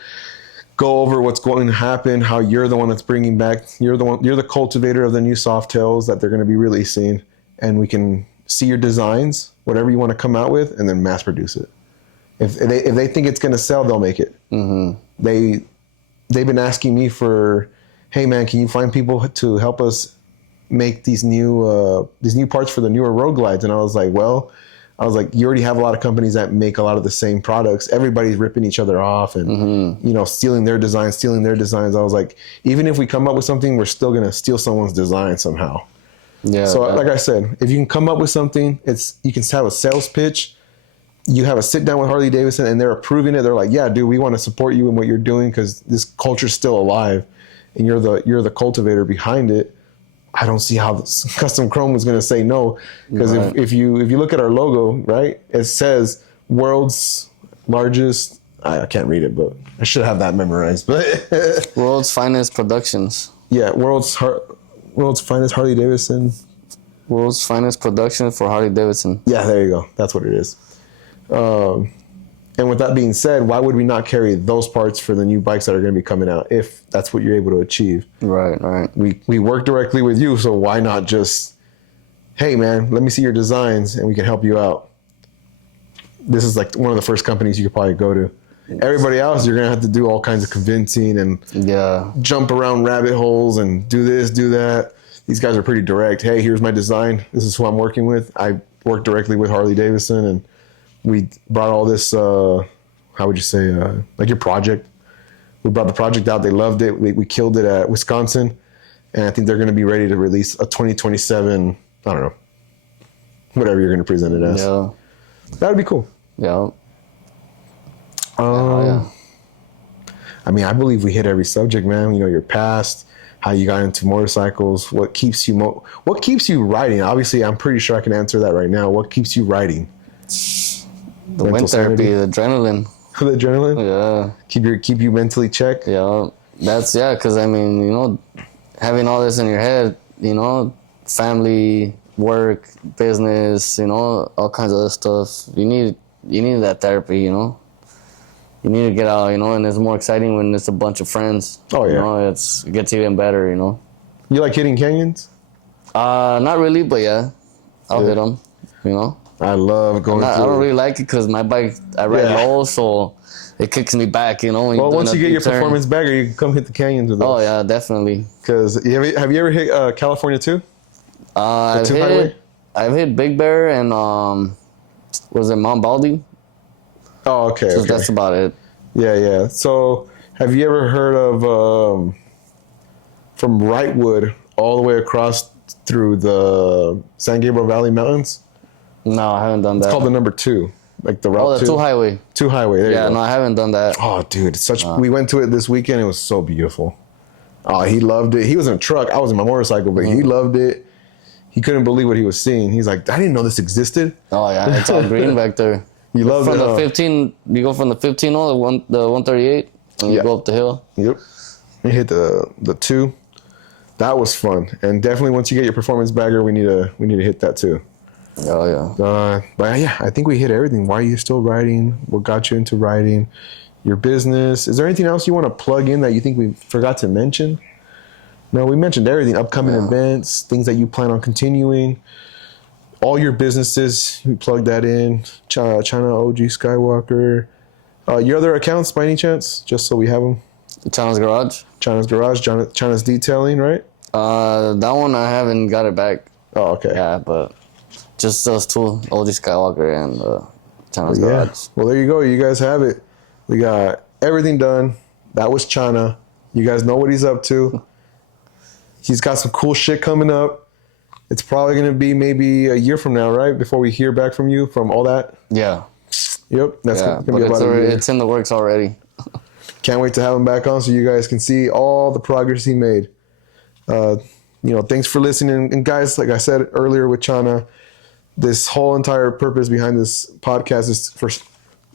go over what's going to happen, how you're the one that's bringing back, you're the cultivator of the new Softails that they're going to be releasing, and we can see your designs, whatever you want to come out with, and then mass produce it. If they think it's gonna sell, they'll make it. Mm-hmm. They've been asking me for, hey man, can you find people to help us make these new parts for the newer road glides? And I was like, you already have a lot of companies that make a lot of the same products. Everybody's ripping each other off and stealing their designs. I was like, even if we come up with something, we're still gonna steal someone's design somehow. Yeah. So like I said, if you can come up with something, you can have a sales pitch. You have a sit down with Harley-Davidson and they're approving it. They're like, yeah, dude, we want to support you in what you're doing because this culture's still alive, and you're the cultivator behind it. I don't see how Custom Chrome was going to say no, because if you look at our logo, right, it says world's largest. I can't read it, but I should have that memorized. But World's Finest Productions. Yeah, world's finest Harley-Davidson. World's Finest Production for Harley-Davidson. Yeah, there you go. That's what it is. And with that being said, why would we not carry those parts for the new bikes that are going to be coming out if that's what you're able to achieve? Right. We work directly with you, so why not just, hey man, let me see your designs and we can help you out. This is like one of the first companies you could probably go to. Everybody else, you're going to have to do all kinds of convincing and jump around rabbit holes and do this, do that. These guys are pretty direct. Hey, here's my design. This is who I'm working with. I work directly with Harley-Davidson, and we brought all this, how would you say, like your project. We brought the project out. They loved it. We killed it at Wisconsin. And I think they're going to be ready to release a 2027, I don't know, whatever you're going to present it as. Yeah. That would be cool. Yeah. I mean, I believe we hit every subject, man. Your past, how you got into motorcycles, what keeps you riding. Obviously, I'm pretty sure I can answer that right now. What keeps you riding? The wind therapy, the adrenaline. The adrenaline? Yeah. Keep you mentally checked? Yeah. Because I mean, having all this in your head, family, work, business, all kinds of other stuff. You need that therapy, You need to get out, and it's more exciting when it's a bunch of friends. Oh, yeah. It gets even better, You like hitting canyons? Not really, but yeah. I'll hit them, I love going through. I don't really like it because my bike, I ride low, so it kicks me back, Well, once you get your performance bagger, you can come hit the canyons with us. Oh, yeah, definitely. Because have you ever hit California 2? I've hit Big Bear and, was it Mount Baldy? Oh, okay. So that's about it. Yeah. So have you ever heard of, from Wrightwood all the way across through the San Gabriel Valley Mountains? No, I haven't done that. It's called the number 2, like the Route 2. Oh, the 2 highway. 2 highway. There you go. No, I haven't done that. Oh, dude, we went to it this weekend. It was so beautiful. Oh, he loved it. He was in a truck. I was in my motorcycle, but he loved it. He couldn't believe what he was seeing. He's like, I didn't know this existed. Oh yeah, it's all green back there. You love from it. The 15. You go from the 15 on the 138, and you go up the hill. Yep. You hit the 2. That was fun, and definitely once you get your performance bagger, we need to hit that too. Oh yeah. But yeah, I think we hit everything. Why are you still riding? What got you into riding? Your business. Is there anything else you want to plug in that you think we forgot to mention? No, we mentioned everything. Upcoming events, things that you plan on continuing. All your businesses, we plugged that in. Chana, OG, Skywalker. Your other accounts, by any chance? Just so we have them. Chana's Garage. Chana's Detailing, right? That one I haven't got it back. Oh, okay. Yeah, but just those 2, OG Skywalker and Chana's Garage. Well, there you go. You guys have it. We got everything done. That was Chana. You guys know what he's up to. He's got some cool shit coming up. It's probably going to be maybe a year from now, right? Before we hear back from you from all that. Yeah. Yep. That's going to be about it's in the works already. Can't wait to have him back on so you guys can see all the progress he made. Thanks for listening. And guys, like I said earlier with Chana, this whole entire purpose behind this podcast is for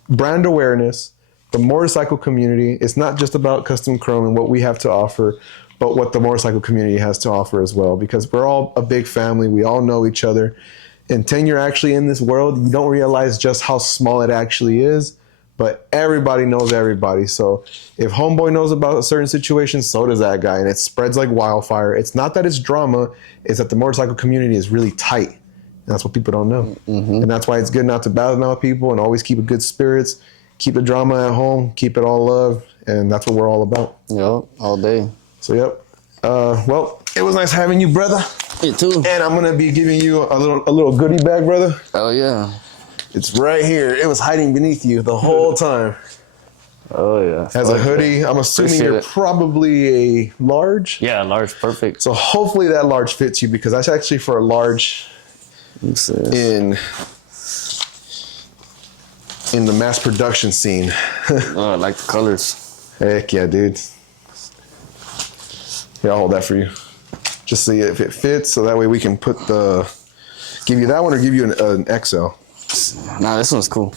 brand awareness, the motorcycle community. It's not just about Custom Chrome and what we have to offer, but what the motorcycle community has to offer as well, because we're all a big family. We all know each other. Until you're actually in this world, you don't realize just how small it actually is, but everybody knows everybody. So if homeboy knows about a certain situation, so does that guy, and it spreads like wildfire. It's not that it's drama, it's that the motorcycle community is really tight. And that's what people don't know. Mm-hmm. And that's why it's good not to badmouth people and always keep a good spirits. keep the drama at home, keep it all love, and that's what we're all about. Yep, all day. So, yep. Well, it was nice having you, brother. You too. And I'm gonna be giving you a little goodie bag, brother. Oh yeah. It's right here. It was hiding beneath you the whole time. Oh yeah. As a hoodie, I'm assuming Appreciate you're it. probably a large. Yeah, large, perfect. So hopefully that large fits you, because that's actually for a large in the mass production scene. Oh, I like the colors. Heck yeah, dude. Here, I'll hold that for you. Just see if it fits, so that way we can give you that one or give you an XL. Nah, this one's cool.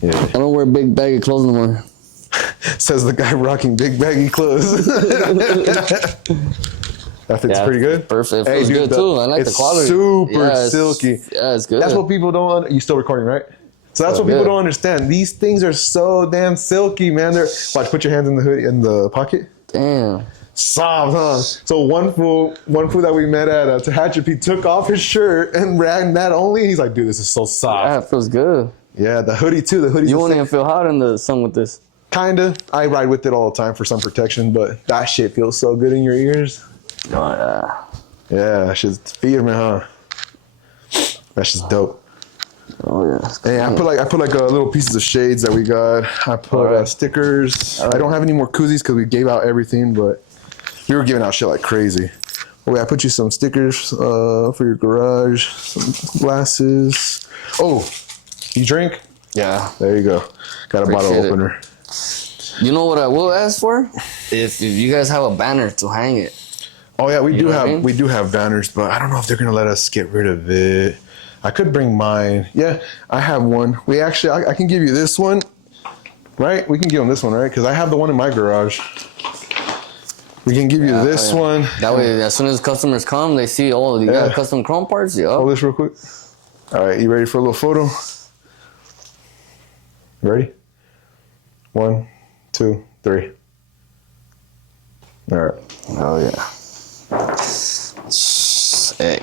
Yeah. I don't wear big baggy clothes no more. Says the guy rocking big baggy clothes. That fits pretty good. Perfect. It feels good too. I like the quality. Super silky. Yeah, it's good. That's what people don't. You still recording, right? So that's what people don't understand. These things are so damn silky, man. Watch. Put your hands in the hoodie in the pocket. Damn. Soft, huh? So one fool that we met at Tehachapi took off his shirt and ran that only. He's like, dude, this is so soft. Yeah, it feels good. Yeah, the hoodie too. The hoodie. You won't even feel hot in the sun with this. Kinda. I ride with it all the time for sun protection, but that shit feels so good in your ears. Oh yeah. Yeah, that shit's fear me, huh? That's just dope. Oh yeah. Hey, I put like little pieces of shades that we got. I put stickers. I don't have any more koozies because we gave out everything, but we were giving out shit like crazy. Oh, wait, I put you some stickers for your garage, some glasses. Oh, you drink? Yeah. There you go. Got a bottle opener. You know what I will ask for? If you guys have a banner to hang it. Oh yeah, we You know what I mean? do have banners, but I don't know if they're gonna let us get rid of it. I could bring mine. Yeah, I have one. I can give you this one, right? We can give them this one, right? Because I have the one in my garage. We can give you this one. That way, as soon as customers come, they see, oh, you got custom chrome parts? Yeah. Hold this real quick. All right, you ready for a little photo? Ready? 1, 2, 3. All right. Oh, yeah. Sick.